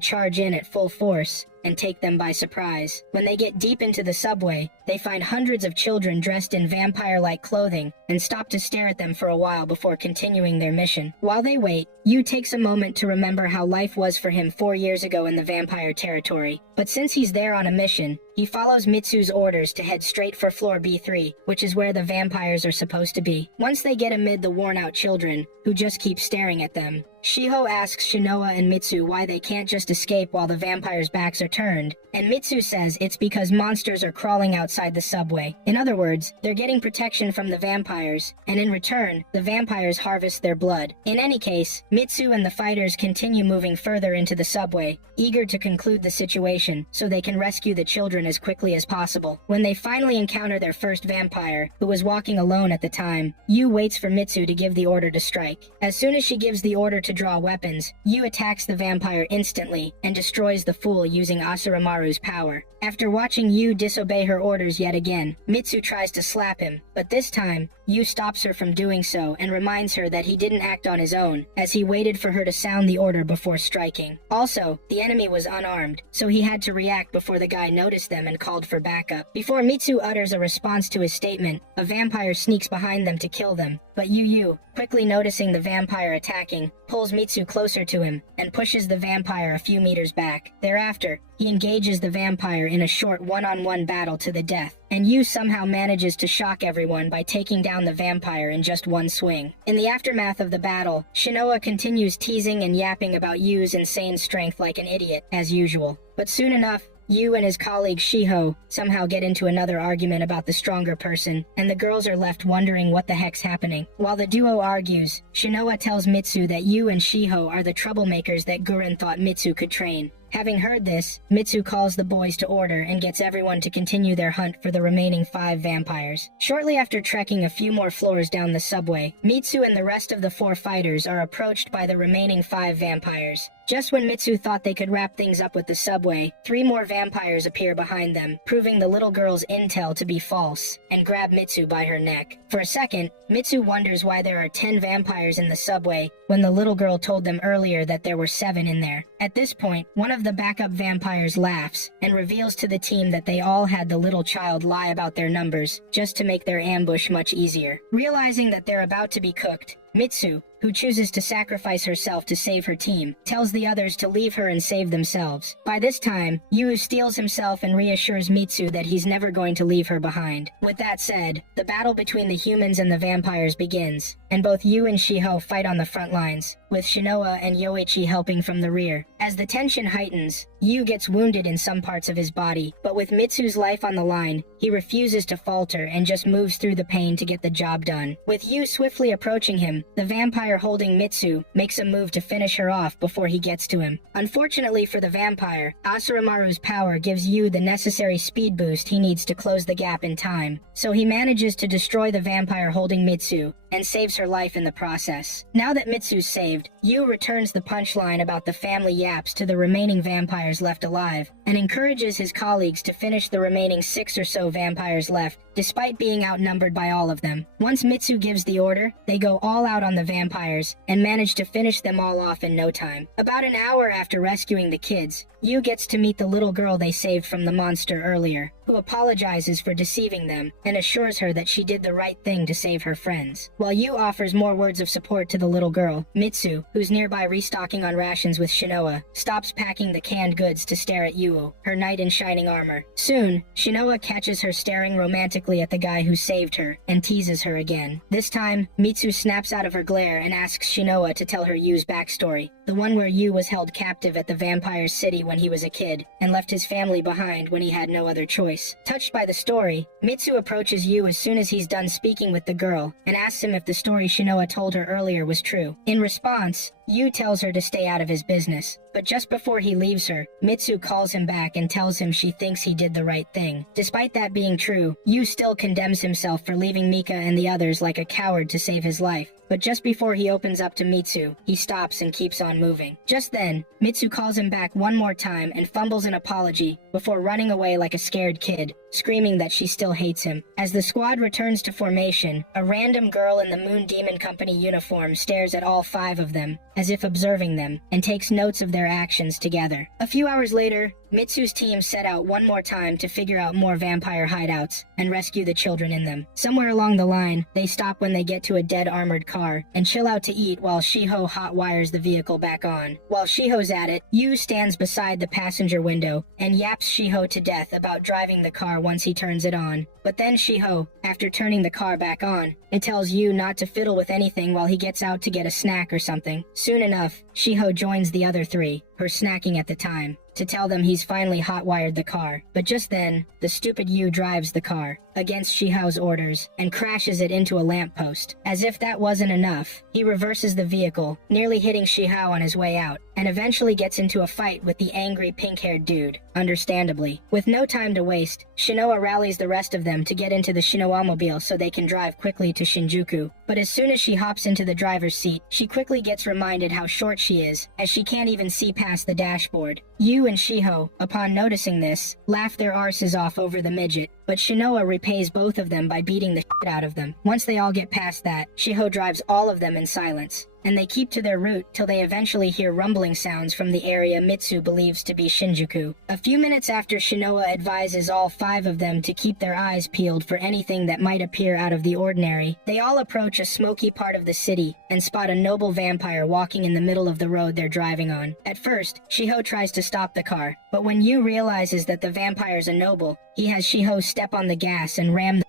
charge in at full force and take them by surprise. When they get deep into the subway, they find hundreds of children dressed in vampire-like clothing and stop to stare at them for a while before continuing their mission. While they wait, Yu takes a moment to remember how life was for him 4 years ago in the vampire territory. But since he's there on a mission, he follows Mitsu's orders to head straight for floor B3, which is where the vampires are supposed to be. Once they get amid the worn-out children, who just keep staring at them, Shiho asks Shinoa and Mitsu why they can't just escape while the vampires' backs are turned, and Mitsu says it's because monsters are crawling outside the subway. In other words, they're getting protection from the vampires, and in return, the vampires harvest their blood. In any case, Mitsu and the fighters continue moving further into the subway, eager to conclude the situation so they can rescue the children as quickly as possible. When they finally encounter their first vampire, who was walking alone at the time, Yu waits for Mitsu to give the order to strike. As soon as she gives the order to draw weapons, Yu attacks the vampire instantly and destroys the fool using Asuramaru's power. After watching Yu disobey her orders yet again, Mitsu tries to slap him, but this time, Yu stops her from doing so and reminds her that he didn't act on his own, as he waited for her to sound the order before striking. Also, the enemy was unarmed, so he had to react before the guy noticed them and called for backup. Before Mitsu utters a response to his statement, a vampire sneaks behind them to kill them, but Yu, quickly noticing the vampire attacking, pulls Mitsu closer to him and pushes the vampire a few meters back. Thereafter, he engages the vampire in a short one-on-one battle to the death, and Yu somehow manages to shock everyone by taking down the vampire in just one swing. In the aftermath of the battle, Shinoa continues teasing and yapping about Yu's insane strength like an idiot, as usual. But soon enough, Yu and his colleague Shiho somehow get into another argument about the stronger person, and the girls are left wondering what the heck's happening. While the duo argues, Shinoa tells Mitsu that Yu and Shiho are the troublemakers that Gurren thought Mitsu could train. Having heard this, Mitsu calls the boys to order and gets everyone to continue their hunt for the remaining 5 vampires. Shortly after trekking a few more floors down the subway, Mitsu and the rest of the 4 fighters are approached by the remaining 5 vampires. Just when Mitsu thought they could wrap things up with the subway, 3 more vampires appear behind them, proving the little girl's intel to be false, and grab Mitsu by her neck. For a second, Mitsu wonders why there are 10 vampires in the subway when the little girl told them earlier that there were 7 in there. At this point, one of the backup vampires laughs and reveals to the team that they all had the little child lie about their numbers just to make their ambush much easier. Realizing that they're about to be cooked, Mitsu, who chooses to sacrifice herself to save her team, tells the others to leave her and save themselves. By this time, Yu steels himself and reassures Mitsu that he's never going to leave her behind. With that said, the battle between the humans and the vampires begins, and both Yu and Shiho fight on the front lines, with Shinoa and Yoichi helping from the rear. As the tension heightens, Yu gets wounded in some parts of his body, but with Mitsu's life on the line, he refuses to falter and just moves through the pain to get the job done. With Yu swiftly approaching him, the vampire holding Mitsu makes a move to finish her off before he gets to him. Unfortunately for the vampire, Asuramaru's power gives Yu the necessary speed boost he needs to close the gap in time, so he manages to destroy the vampire holding Mitsu and saves her life in the process. Now that Mitsu's saved, Yu returns the punchline about the family yaps to the remaining vampires left alive, and encourages his colleagues to finish the remaining 6 or so vampires left, despite being outnumbered by all of them. Once Mitsu gives the order, they go all out on the vampires, and manage to finish them all off in no time. About an hour after rescuing the kids, Yu gets to meet the little girl they saved from the monster earlier, who apologizes for deceiving them, and assures her that she did the right thing to save her friends. While Yu offers more words of support to the little girl, Mitsu, who's nearby restocking on rations with Shinoa, stops packing the canned goods to stare at Yu, her knight in shining armor. Soon, Shinoa catches her staring romantically at the guy who saved her, and teases her again. This time, Mitsu snaps out of her glare and asks Shinoa to tell her Yu's backstory, the one where Yu was held captive at the vampire city when he was a kid, and left his family behind when he had no other choice. Touched by the story, Mitsu approaches Yu as soon as he's done speaking with the girl, and asks him if the story Shinoa told her earlier was true. In response, Yu tells her to stay out of his business, but just before he leaves her, Mitsu calls him back and tells him she thinks he did the right thing. Despite that being true, Yu still condemns himself for leaving Mika and the others like a coward to save his life. But just before he opens up to Mitsu, he stops and keeps on moving. Just then, Mitsu calls him back one more time and fumbles an apology before running away like a scared kid, screaming that she still hates him. As the squad returns to formation, a random girl in the Moon Demon Company uniform stares at all 5 of them, as if observing them, and takes notes of their actions together. A few hours later, Mitsu's team set out one more time to figure out more vampire hideouts and rescue the children in them. Somewhere along the line, they stop when they get to a dead armored car and chill out to eat while Shiho hot wires the vehicle back on. While Shiho's at it, Yu stands beside the passenger window and yaps Shiho to death about driving the car once he turns it on. But then Shiho, after turning the car back on, it tells Yu not to fiddle with anything while he gets out to get a snack or something. Soon enough, Shiho joins the other 3, her snacking at the time, to tell them he's finally hot-wired the car. But just then, the stupid Yu drives the car, against Shiho's orders, and crashes it into a lamppost. As if that wasn't enough, he reverses the vehicle, nearly hitting Shiho on his way out, and eventually gets into a fight with the angry pink-haired dude, understandably. With no time to waste, Shinoa rallies the rest of them to get into the Shinoa-mobile so they can drive quickly to Shinjuku. But as soon as she hops into the driver's seat, she quickly gets reminded how short she is, as she can't even see past the dashboard. Yu and Shiho, upon noticing this, laugh their arses off over the midget, but Shinoa repays both of them by beating the shit out of them. Once they all get past that, Shiho drives all of them in silence, and they keep to their route till they eventually hear rumbling sounds from the area Mitsu believes to be Shinjuku. A few minutes after Shinoa advises all 5 of them to keep their eyes peeled for anything that might appear out of the ordinary, they all approach a smoky part of the city and spot a noble vampire walking in the middle of the road they're driving on. At first, Shiho tries to stop the car, but when Yu realizes that the vampire's a noble, he has Shiho step on the gas and ram the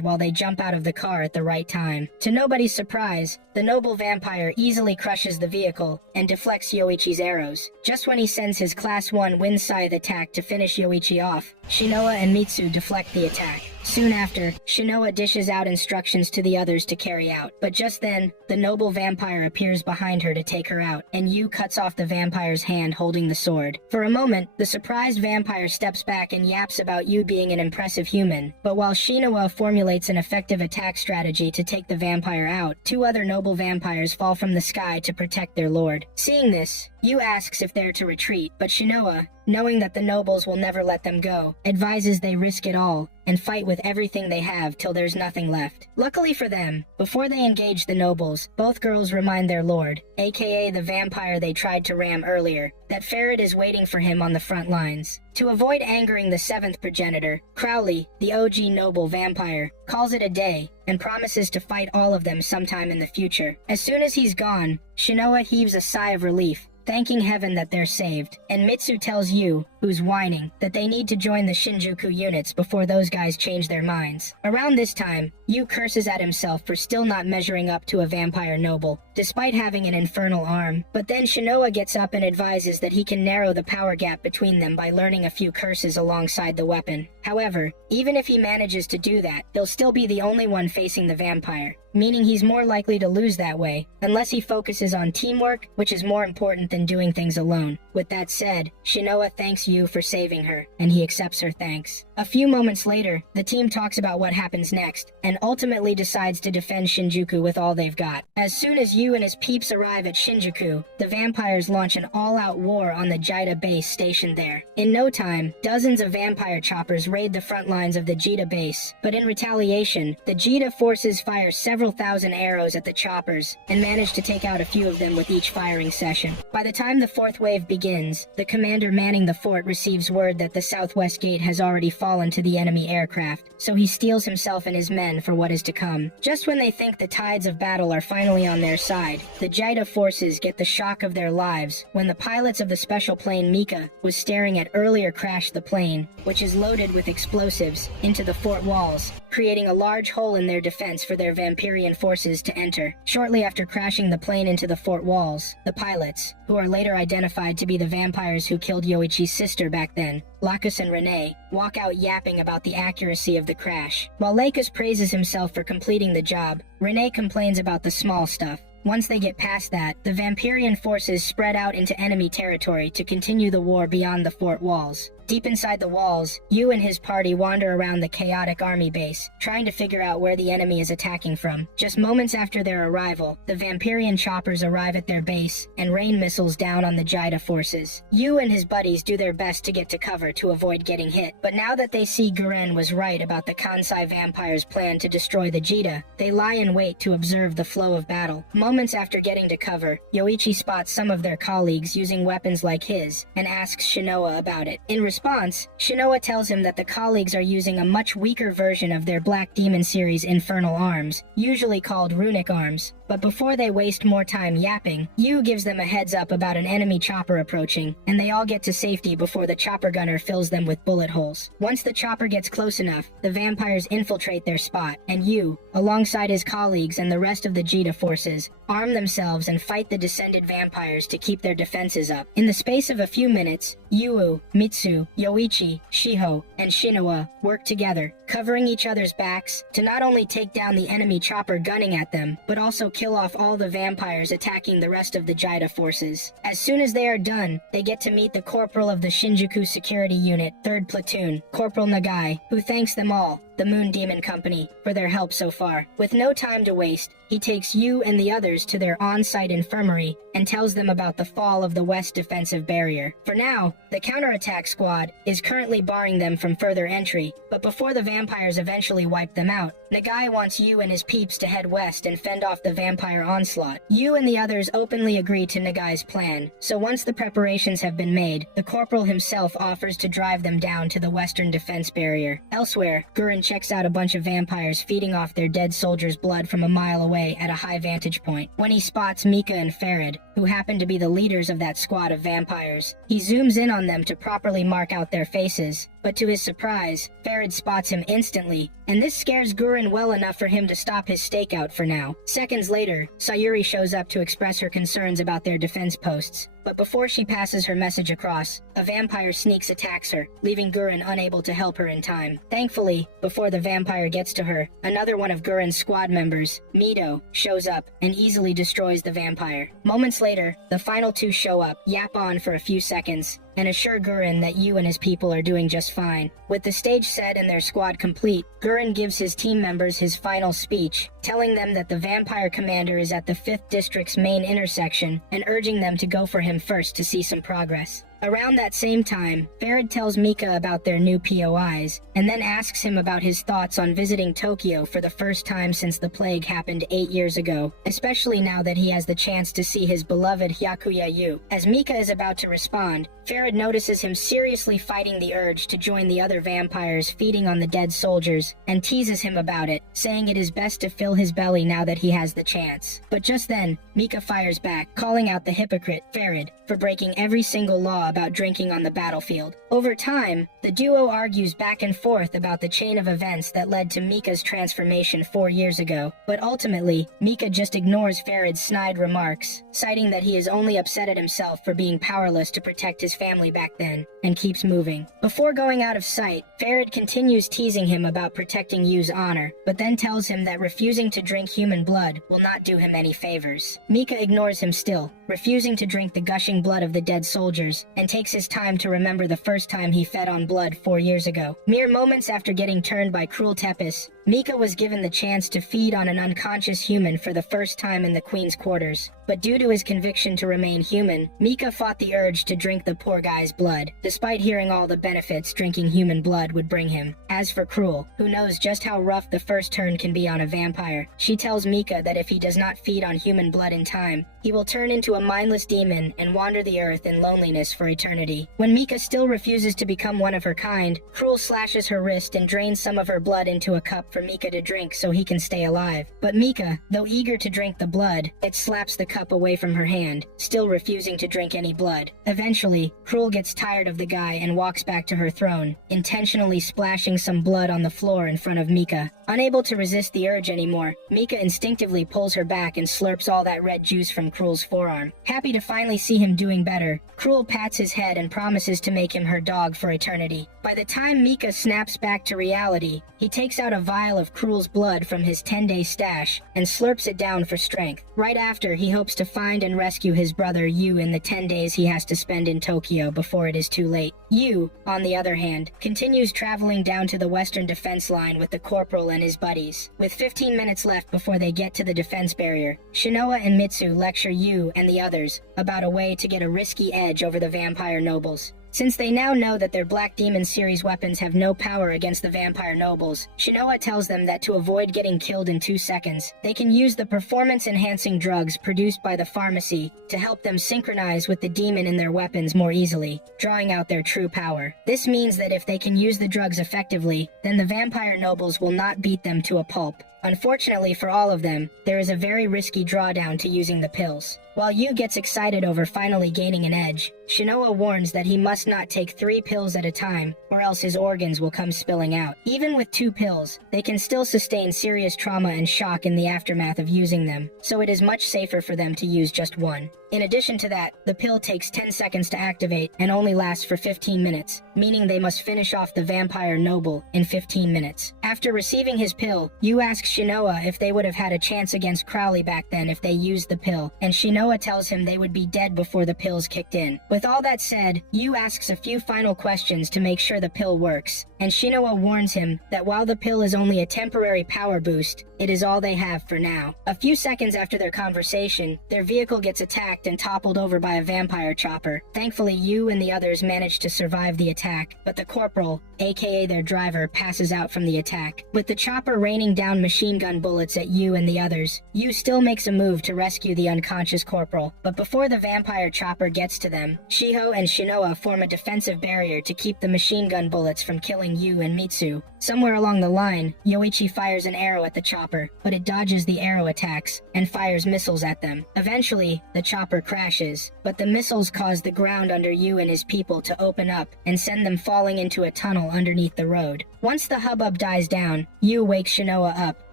while they jump out of the car at the right time. To nobody's surprise, the noble vampire easily crushes the vehicle and deflects Yoichi's arrows. Just when he sends his Class 1 wind scythe attack to finish Yoichi off, Shinoa and Mitsu deflect the attack. Soon after, Shinoa dishes out instructions to the others to carry out, but just then, the noble vampire appears behind her to take her out, and Yu cuts off the vampire's hand holding the sword. For a moment, the surprised vampire steps back and yaps about Yu being an impressive human, but while Shinoa formulates an effective attack strategy to take the vampire out, 2 other noble vampires fall from the sky to protect their lord. Seeing this, Yu asks if they're to retreat, but Shinoa, knowing that the nobles will never let them go, advises they risk it all and fight with everything they have till there's nothing left. Luckily for them, before they engage the nobles, both girls remind their lord, aka the vampire they tried to ram earlier, that Farad is waiting for him on the front lines. To avoid angering the seventh progenitor, Crowley, the OG noble vampire, calls it a day and promises to fight all of them sometime in the future. As soon as he's gone, Shinoa heaves a sigh of relief, thanking heaven that they're saved, and Mitsu tells Yu, who's whining, that they need to join the Shinjuku units before those guys change their minds. Around this time, Yu curses at himself for still not measuring up to a vampire noble, despite having an infernal arm, but then Shinoa gets up and advises that he can narrow the power gap between them by learning a few curses alongside the weapon. However, even if he manages to do that, he'll still be the only one facing the vampire, meaning he's more likely to lose that way, unless he focuses on teamwork, which is more important than doing things alone. With that said, Shinoa thanks Yu for saving her, and he accepts her thanks. A few moments later, the team talks about what happens next, and ultimately decides to defend Shinjuku with all they've got. As soon as Yu and his peeps arrive at Shinjuku, the vampires launch an all-out war on the Jida base stationed there. In no time, dozens of vampire choppers raid the front lines of the Jida base, but in retaliation, the Jida forces fire several thousand arrows at the choppers, and manage to take out a few of them with each firing session. By the time the fourth wave begins, the commander manning the fort receives word that the southwest gate has already fallen to the enemy aircraft, so he steels himself and his men for what is to come. Just when they think the tides of battle are finally on their side, the Jida forces get the shock of their lives when the pilots of the special plane Mika was staring at earlier crashed the plane, which is loaded with explosives, into the fort walls, creating a large hole in their defense for their Vampirian forces to enter. Shortly after crashing the plane into the fort walls, the pilots, who are later identified to be the vampires who killed Yoichi's sister back then, Lacus and Renee, walk out yapping about the accuracy of the crash. While Lacus praises himself for completing the job, Renee complains about the small stuff. Once they get past that, the Vampirian forces spread out into enemy territory to continue the war beyond the fort walls. Deep inside the walls, Yu and his party wander around the chaotic army base, trying to figure out where the enemy is attacking from. Just moments after their arrival, the Vampirian choppers arrive at their base and rain missiles down on the Jida forces. Yu and his buddies do their best to get to cover to avoid getting hit, but now that they see Guren was right about the Kansai vampires' plan to destroy the Jida, they lie in wait to observe the flow of battle. Moments after getting to cover, Yoichi spots some of their colleagues using weapons like his, and asks Shinoa about it. In response, Shinoa tells him that the colleagues are using a much weaker version of their Black Demon series infernal arms, usually called runic arms. But before they waste more time yapping, Yu gives them a heads up about an enemy chopper approaching, and they all get to safety before the chopper gunner fills them with bullet holes. Once the chopper gets close enough, the vampires infiltrate their spot, and Yu, alongside his colleagues and the rest of the Jida forces, arm themselves and fight the descended vampires to keep their defenses up. In the space of a few minutes, Yu, Mitsu, Yoichi, Shiho, and Shinoa work together, covering each other's backs to not only take down the enemy chopper gunning at them, but also kill off all the vampires attacking the rest of the Jida forces. As soon as they are done, they get to meet the corporal of the Shinjuku Security Unit, 3rd Platoon, Corporal Nagai, who thanks them all, the Moon Demon Company, for their help so far. With no time to waste, he takes Yu and the others to their on-site infirmary and tells them about the fall of the West defensive barrier. For now, the counterattack squad is currently barring them from further entry, but before the vampires eventually wipe them out, Nagai wants Yu and his peeps to head west and fend off the vampire onslaught. Yu and the others openly agree to Nagai's plan, so once the preparations have been made, the corporal himself offers to drive them down to the western defense barrier. Elsewhere, Guren checks out a bunch of vampires feeding off their dead soldiers' blood from a mile away at a high vantage point. When he spots Mika and Farad, who happen to be the leaders of that squad of vampires, he zooms in on them to properly mark out their faces. But to his surprise, Farad spots him instantly, and this scares Guren well enough for him to stop his stakeout for now. Seconds later, Sayuri shows up to express her concerns about their defense posts. But before she passes her message across, a vampire sneaks attacks her, leaving Guren unable to help her in time. Thankfully, before the vampire gets to her, another one of Guren's squad members, Mido, shows up and easily destroys the vampire. Moments later, the final two show up, yap on for a few seconds, and assure Gurren that Yu and his people are doing just fine. With the stage set and their squad complete, Gurren gives his team members his final speech, telling them that the vampire commander is at the 5th District's main intersection and urging them to go for him first to see some progress. Around that same time, Farid tells Mika about their new POIs, and then asks him about his thoughts on visiting Tokyo for the first time since the plague happened 8 years ago, especially now that he has the chance to see his beloved Hyakuya Yu. As Mika is about to respond, Farid notices him seriously fighting the urge to join the other vampires feeding on the dead soldiers, and teases him about it, saying it is best to fill his belly now that he has the chance. But just then, Mika fires back, calling out the hypocrite, Farid, for breaking every single law about drinking on the battlefield. Over time, the duo argues back and forth about the chain of events that led to Mika's transformation 4 years ago, but ultimately, Mika just ignores Farid's snide remarks, citing that he is only upset at himself for being powerless to protect his family back then, and keeps moving. Before going out of sight, Farid continues teasing him about protecting Yu's honor, but then tells him that refusing to drink human blood will not do him any favors. Mika ignores him still, refusing to drink the gushing blood of the dead soldiers, and takes his time to remember the first time he fed on blood 4 years ago. Mere moments after getting turned by cruel Tepes, Mika was given the chance to feed on an unconscious human for the first time in the Queen's quarters. But due to his conviction to remain human, Mika fought the urge to drink the poor guy's blood, despite hearing all the benefits drinking human blood would bring him. As for Cruel, who knows just how rough the first turn can be on a vampire, she tells Mika that if he does not feed on human blood in time, he will turn into a mindless demon and wander the earth in loneliness for eternity. When Mika still refuses to become one of her kind, Cruel slashes her wrist and drains some of her blood into a cup for Mika to drink so he can stay alive. But Mika, though eager to drink the blood, it slaps the cup away from her hand, still refusing to drink any blood. Eventually, Cruel gets tired of the guy and walks back to her throne, intentionally splashing some blood on the floor in front of Mika. Unable to resist the urge anymore, Mika instinctively pulls her back and slurps all that red juice from Cruel's forearm. Happy to finally see him doing better, Cruel pats his head and promises to make him her dog for eternity. By the time Mika snaps back to reality, he takes out a vial of Cruel's blood from his 10-day stash and slurps it down for strength. Right after, he hopes to find and rescue his brother Yu in the 10 days he has to spend in Tokyo before it is too late. Yu, on the other hand, continues traveling down to the western defense line with the corporal and his buddies. With 15 minutes left before they get to the defense barrier, Shinoa and Mitsu lecture Yu and the others about a way to get a risky edge over the vampire nobles. Since they now know that their Black Demon series weapons have no power against the vampire nobles, Shinoa tells them that to avoid getting killed in 2 seconds, they can use the performance-enhancing drugs produced by the pharmacy to help them synchronize with the demon in their weapons more easily, drawing out their true power. This means that if they can use the drugs effectively, then the vampire nobles will not beat them to a pulp. Unfortunately for all of them, there is a very risky drawdown to using the pills. While Yu gets excited over finally gaining an edge, Shinoa warns that he must not take 3 pills at a time, or else his organs will come spilling out. Even with 2 pills, they can still sustain serious trauma and shock in the aftermath of using them, so it is much safer for them to use just 1. In addition to that, the pill takes 10 seconds to activate and only lasts for 15 minutes, meaning they must finish off the vampire noble in 15 minutes. After receiving his pill, Yu asks Shinoa if they would have had a chance against Crowley back then if they used the pill, and Shinoa tells him they would be dead before the pills kicked in. With all that said, Yu asks a few final questions to make sure the pill works, and Shinoa warns him that while the pill is only a temporary power boost, it is all they have for now. A few seconds after their conversation, their vehicle gets attacked and toppled over by a vampire chopper. Thankfully, Yu and the others manage to survive the attack, but the corporal, aka their driver, passes out from the attack. With the chopper raining down machine gun bullets at Yu and the others, Yu still makes a move to rescue the unconscious corporal, but before the vampire chopper gets to them, Shiho and Shinoa form a defensive barrier to keep the machine gun bullets from killing Yu and Mitsu. Somewhere along the line, Yoichi fires an arrow at the chopper, but it dodges the arrow attacks and fires missiles at them. Eventually, the chopper crashes, but the missiles cause the ground under Yu and his people to open up and send them falling into a tunnel underneath the road. Once the hubbub dies down, Yu wakes Shinoa up,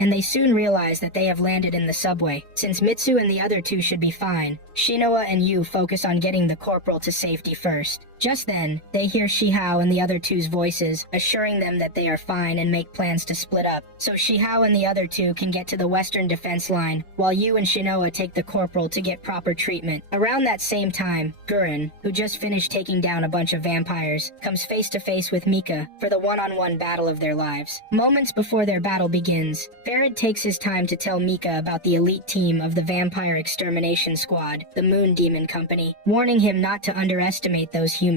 and they soon realize that they have landed in the subway. Since Mitsu and the other 2 should be fine, Shinoa and Yu focus on getting the corporal to safety first. Just then, they hear Shihao and the other two's voices, assuring them that they are fine and make plans to split up, so Shihao and the other two can get to the western defense line, while Yu and Shinoa take the corporal to get proper treatment. Around that same time, Gurren, who just finished taking down a bunch of vampires, comes face to face with Mika for the one-on-one battle of their lives. Moments before their battle begins, Farid takes his time to tell Mika about the elite team of the Vampire Extermination Squad, the Moon Demon Company, warning him not to underestimate those humans.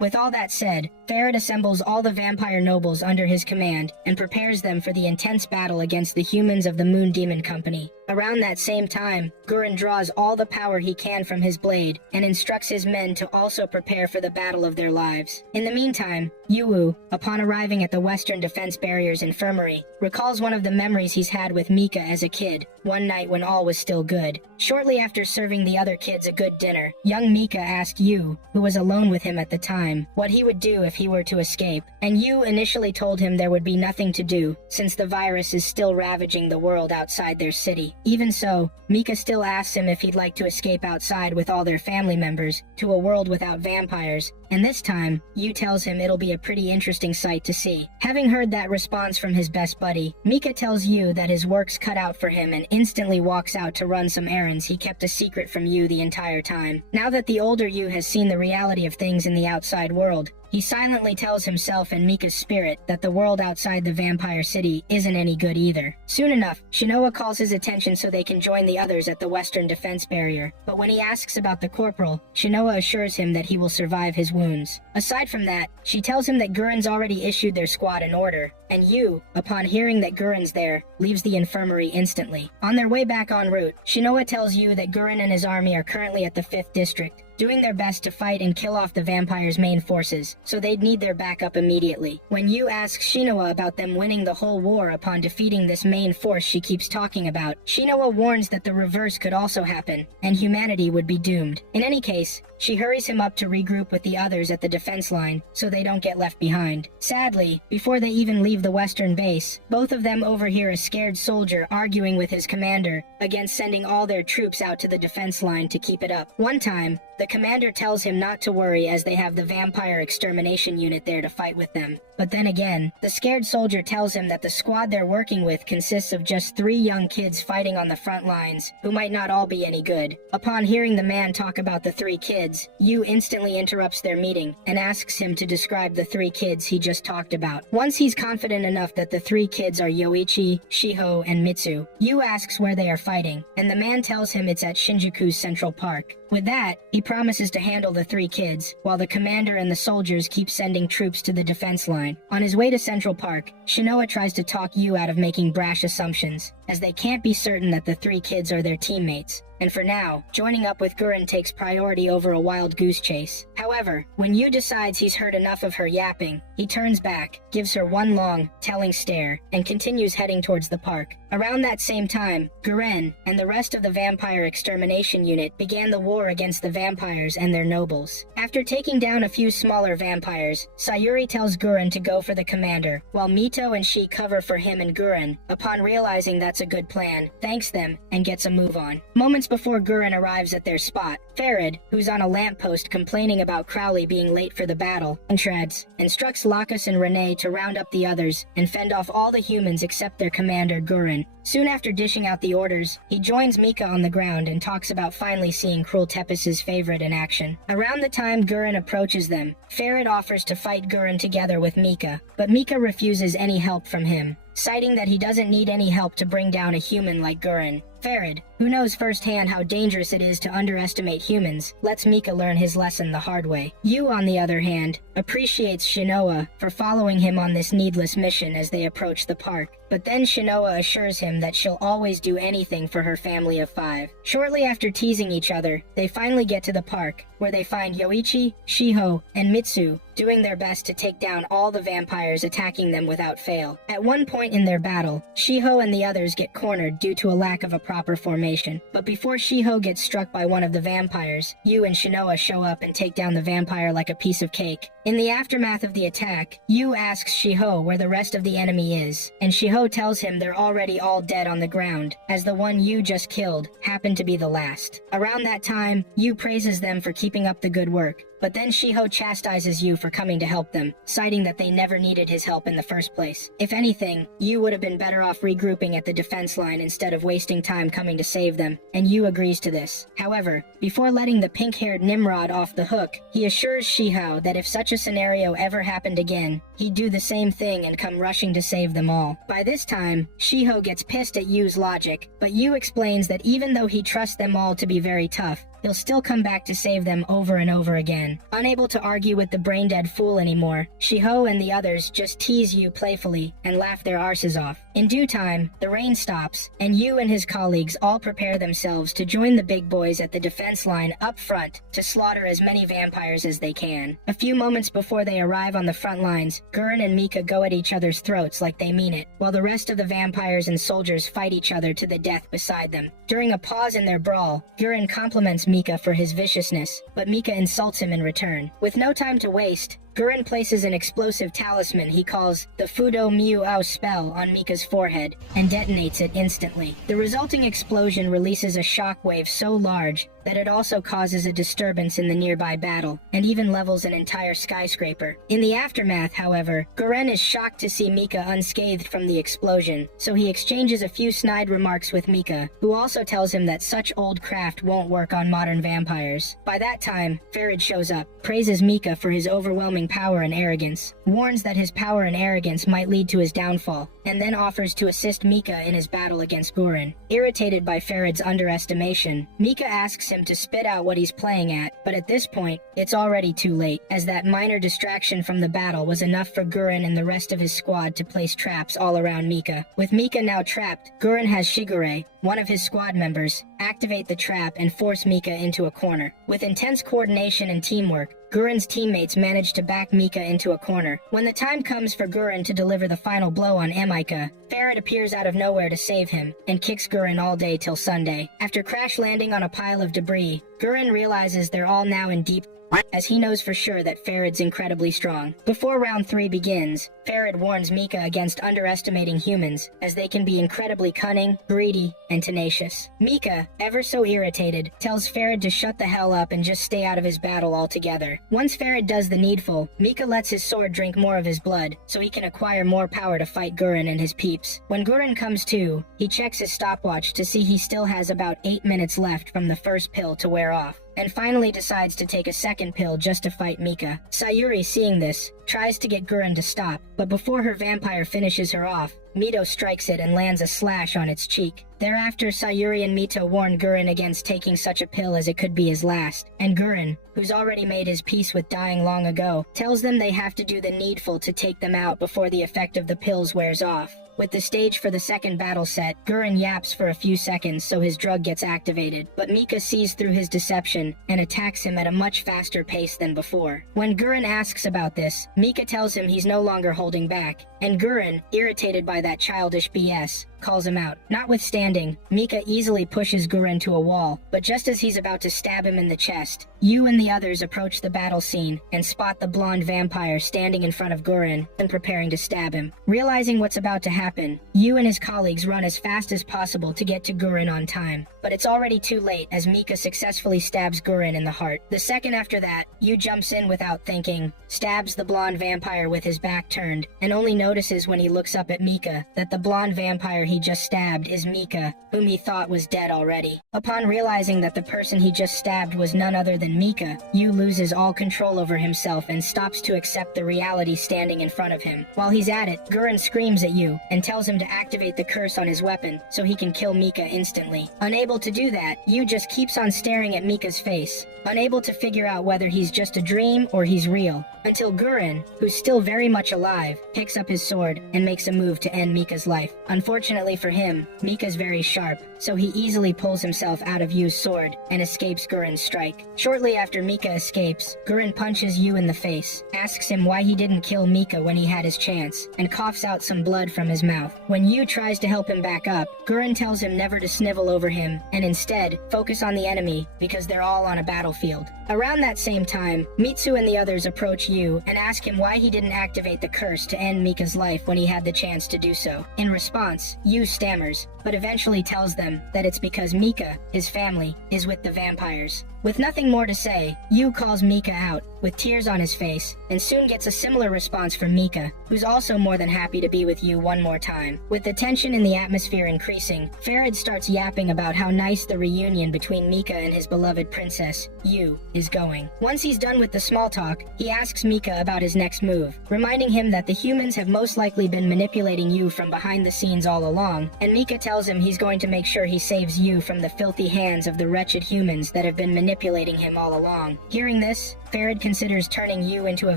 With all that said, Farid assembles all the vampire nobles under his command and prepares them for the intense battle against the humans of the Moon Demon Company. Around that same time, Gurren draws all the power he can from his blade and instructs his men to also prepare for the battle of their lives. In the meantime, Yu, upon arriving at the Western Defense Barrier's infirmary, recalls one of the memories he's had with Mika as a kid, one night when all was still good. Shortly after serving the other kids a good dinner, young Mika asked Yu, who was alone with him at the time, what he would do if he were to escape, and Yu initially told him there would be nothing to do, since the virus is still ravaging the world outside their city. Even so, Mika still asks him if he'd like to escape outside with all their family members, to a world without vampires, and this time, Yu tells him it'll be a pretty interesting sight to see. Having heard that response from his best buddy, Mika tells Yu that his work's cut out for him and instantly walks out to run some errands he kept a secret from Yu the entire time. Now that the older Yu has seen the reality of things in the outside world, he silently tells himself and Mika's spirit that the world outside the vampire city isn't any good either. Soon enough, Shinoa calls his attention so they can join the others at the Western Defense Barrier, but when he asks about the corporal, Shinoa assures him that he will survive his wounds. Aside from that, she tells him that Gurren's already issued their squad an order, and Yu, upon hearing that Gurren's there, leaves the infirmary instantly. On their way back en route, Shinoa tells Yu that Gurren and his army are currently at the 5th District, doing their best to fight and kill off the vampire's main forces, so they'd need their backup immediately. When Yu asks Shinoa about them winning the whole war upon defeating this main force she keeps talking about, Shinoa warns that the reverse could also happen, and humanity would be doomed. In any case, she hurries him up to regroup with the others at the defense line, so they don't get left behind. Sadly, before they even leave the western base, both of them overhear a scared soldier arguing with his commander against sending all their troops out to the defense line to keep it up. One time, the commander tells him not to worry as they have the vampire extermination unit there to fight with them. But then again, the scared soldier tells him that the squad they're working with consists of just 3 young kids fighting on the front lines, who might not all be any good. Upon hearing the man talk about the 3 kids, Yu instantly interrupts their meeting and asks him to describe the 3 kids he just talked about. Once he's confident enough that the 3 kids are Yoichi, Shiho, and Mitsu, Yu asks where they are fighting, and the man tells him it's at Shinjuku's Central Park. With that, he promises to handle the 3 kids, while the commander and the soldiers keep sending troops to the defense line. On his way to Central Park, Shinoa tries to talk Yu out of making brash assumptions, as they can't be certain that the 3 kids are their teammates. And for now, joining up with Gurren takes priority over a wild goose chase. However, when Yu decides he's heard enough of her yapping, he turns back, gives her one long, telling stare, and continues heading towards the park. Around that same time, Gurren and the rest of the vampire extermination unit began the war against the vampires and their nobles. After taking down a few smaller vampires, Sayuri tells Gurren to go for the commander, while Mito and she cover for him and Gurren. Upon realizing that's a good plan, thanks them and gets a move on. Moments before Gurren arrives at their spot, Farid, who's on a lamppost complaining about Crowley being late for the battle, instructs Lacus and Renee to round up the others and fend off all the humans except their commander, Gurren. Soon after dishing out the orders, he joins Mika on the ground and talks about finally seeing Cruel Tepes' favorite in action. Around the time Gurren approaches them, Farid offers to fight Gurren together with Mika, but Mika refuses any help from him, citing that he doesn't need any help to bring down a human like Gurren. Farid, who knows firsthand how dangerous it is to underestimate humans, lets Mika learn his lesson the hard way. Yu, on the other hand, appreciates Shinoa for following him on this needless mission as they approach the park. But then Shinoa assures him that she'll always do anything for her family of 5. Shortly after teasing each other, they finally get to the park, where they find Yoichi, Shiho, and Mitsu, doing their best to take down all the vampires attacking them without fail. At one point in their battle, Shiho and the others get cornered due to a lack of a proper formation. But before Shiho gets struck by one of the vampires, Yu and Shinoa show up and take down the vampire like a piece of cake. In the aftermath of the attack, Yu asks Shiho where the rest of the enemy is, and Shiho tells him they're already all dead on the ground, as the one Yu just killed happened to be the last. Around that time, Yu praises them for keeping up the good work, but then Shiho chastises Yu for coming to help them, citing that they never needed his help in the first place. If anything, Yu would have been better off regrouping at the defense line instead of wasting time coming to save them, and Yu agrees to this. However, before letting the pink-haired Nimrod off the hook, he assures Shiho that if such a scenario ever happened again, he'd do the same thing and come rushing to save them all. By this time, Shiho gets pissed at Yu's logic, but Yu explains that even though he trusts them all to be very tough, he'll still come back to save them over and over again. Unable to argue with the brain-dead fool anymore, Shiho and the others just tease Yu playfully and laugh their arses off. In due time, the rain stops, and Yu and his colleagues all prepare themselves to join the big boys at the defense line up front to slaughter as many vampires as they can. A few moments before they arrive on the front lines, Gurren and Mika go at each other's throats like they mean it, while the rest of the vampires and soldiers fight each other to the death beside them. During a pause in their brawl, Gurren compliments Mika for his viciousness, but Mika insults him in return. With no time to waste, Gurren places an explosive talisman he calls the Fudo Miu Ao spell on Mika's forehead and detonates it instantly. The resulting explosion releases a shockwave so large that it also causes a disturbance in the nearby battle, and even levels an entire skyscraper. In the aftermath, however, Gurren is shocked to see Mika unscathed from the explosion, so he exchanges a few snide remarks with Mika, who also tells him that such old craft won't work on modern vampires. By that time, Farid shows up, praises Mika for his overwhelming power and arrogance, warns that his power and arrogance might lead to his downfall, and then offers to assist Mika in his battle against Gurren. Irritated by Farid's underestimation, Mika asks him to spit out what he's playing at, but at this point, it's already too late, as that minor distraction from the battle was enough for Gurren and the rest of his squad to place traps all around Mika. With Mika now trapped, Gurren has Shigure, one of his squad members, activate the trap and force Mika into a corner. With intense coordination and teamwork, Gurren's teammates manage to back Mika into a corner. When the time comes for Gurren to deliver the final blow on Emika, Farid appears out of nowhere to save him, and kicks Gurren all day till Sunday. After crash landing on a pile of debris, Gurren realizes they're all now in deep as he knows for sure that Farid's incredibly strong. Before round 3 begins, Farid warns Mika against underestimating humans, as they can be incredibly cunning, greedy, and tenacious. Mika, ever so irritated, tells Farid to shut the hell up and just stay out of his battle altogether. Once Farid does the needful, Mika lets his sword drink more of his blood, so he can acquire more power to fight Gurren and his peeps. When Gurren comes to, he checks his stopwatch to see he still has about 8 minutes left from the first pill to wear off, and finally decides to take a second pill just to fight Mika. Sayuri, seeing this, tries to get Gurren to stop, but before her vampire finishes her off, Mito strikes it and lands a slash on its cheek. Thereafter, Sayuri and Mito warn Gurren against taking such a pill as it could be his last, and Gurren, who's already made his peace with dying long ago, tells them they have to do the needful to take them out before the effect of the pills wears off. With the stage for the second battle set, Gurren yaps for a few seconds so his drug gets activated, but Mika sees through his deception and attacks him at a much faster pace than before. When Gurren asks about this, Mika tells him he's no longer holding back, and Gurren, irritated by that childish BS, calls him out. Notwithstanding, Mika easily pushes Gurren to a wall, but just as he's about to stab him in the chest, Yu and the others approach the battle scene and spot the blonde vampire standing in front of Gurren and preparing to stab him. Realizing what's about to happen, Yu and his colleagues run as fast as possible to get to Gurren on time, but it's already too late as Mika successfully stabs Gurren in the heart. The second after that, Yu jumps in without thinking, stabs the blonde vampire with his back turned, and only notices when he looks up at Mika that the blonde vampire he just stabbed is Mika, whom he thought was dead already. Upon realizing that the person he just stabbed was none other than Mika, Yu loses all control over himself and stops to accept the reality standing in front of him. While he's at it, Gurren screams at Yu and tells him to activate the curse on his weapon so he can kill Mika instantly. Unable to do that, Yu just keeps on staring at Mika's face, unable to figure out whether he's just a dream or he's real, until Gurren, who's still very much alive, picks up his sword and makes a move to end Mika's life. Unfortunately, Unfortunately for him, Mika's very sharp, so he easily pulls himself out of Yu's sword and escapes Guren's strike. Shortly after Mika escapes, Guren punches Yu in the face, asks him why he didn't kill Mika when he had his chance, and coughs out some blood from his mouth. When Yu tries to help him back up, Guren tells him never to snivel over him, and instead, focus on the enemy because they're all on a battlefield. Around that same time, Mitsu and the others approach Yu and ask him why he didn't activate the curse to end Mika's life when he had the chance to do so. In response, Yu stammers, but eventually tells them that it's because Mika, his family, is with the vampires. With nothing more to say, Yu calls Mika out, with tears on his face, and soon gets a similar response from Mika, who's also more than happy to be with Yu one more time. With the tension in the atmosphere increasing, Farid starts yapping about how nice the reunion between Mika and his beloved princess, Yu, is going. Once he's done with the small talk, he asks Mika about his next move, reminding him that the humans have most likely been manipulating Yu from behind the scenes all along, and Mika tells him he's going to make sure he saves Yu from the filthy hands of the wretched humans that have been manipulating him all along. Hearing this, Farid considers turning Yu into a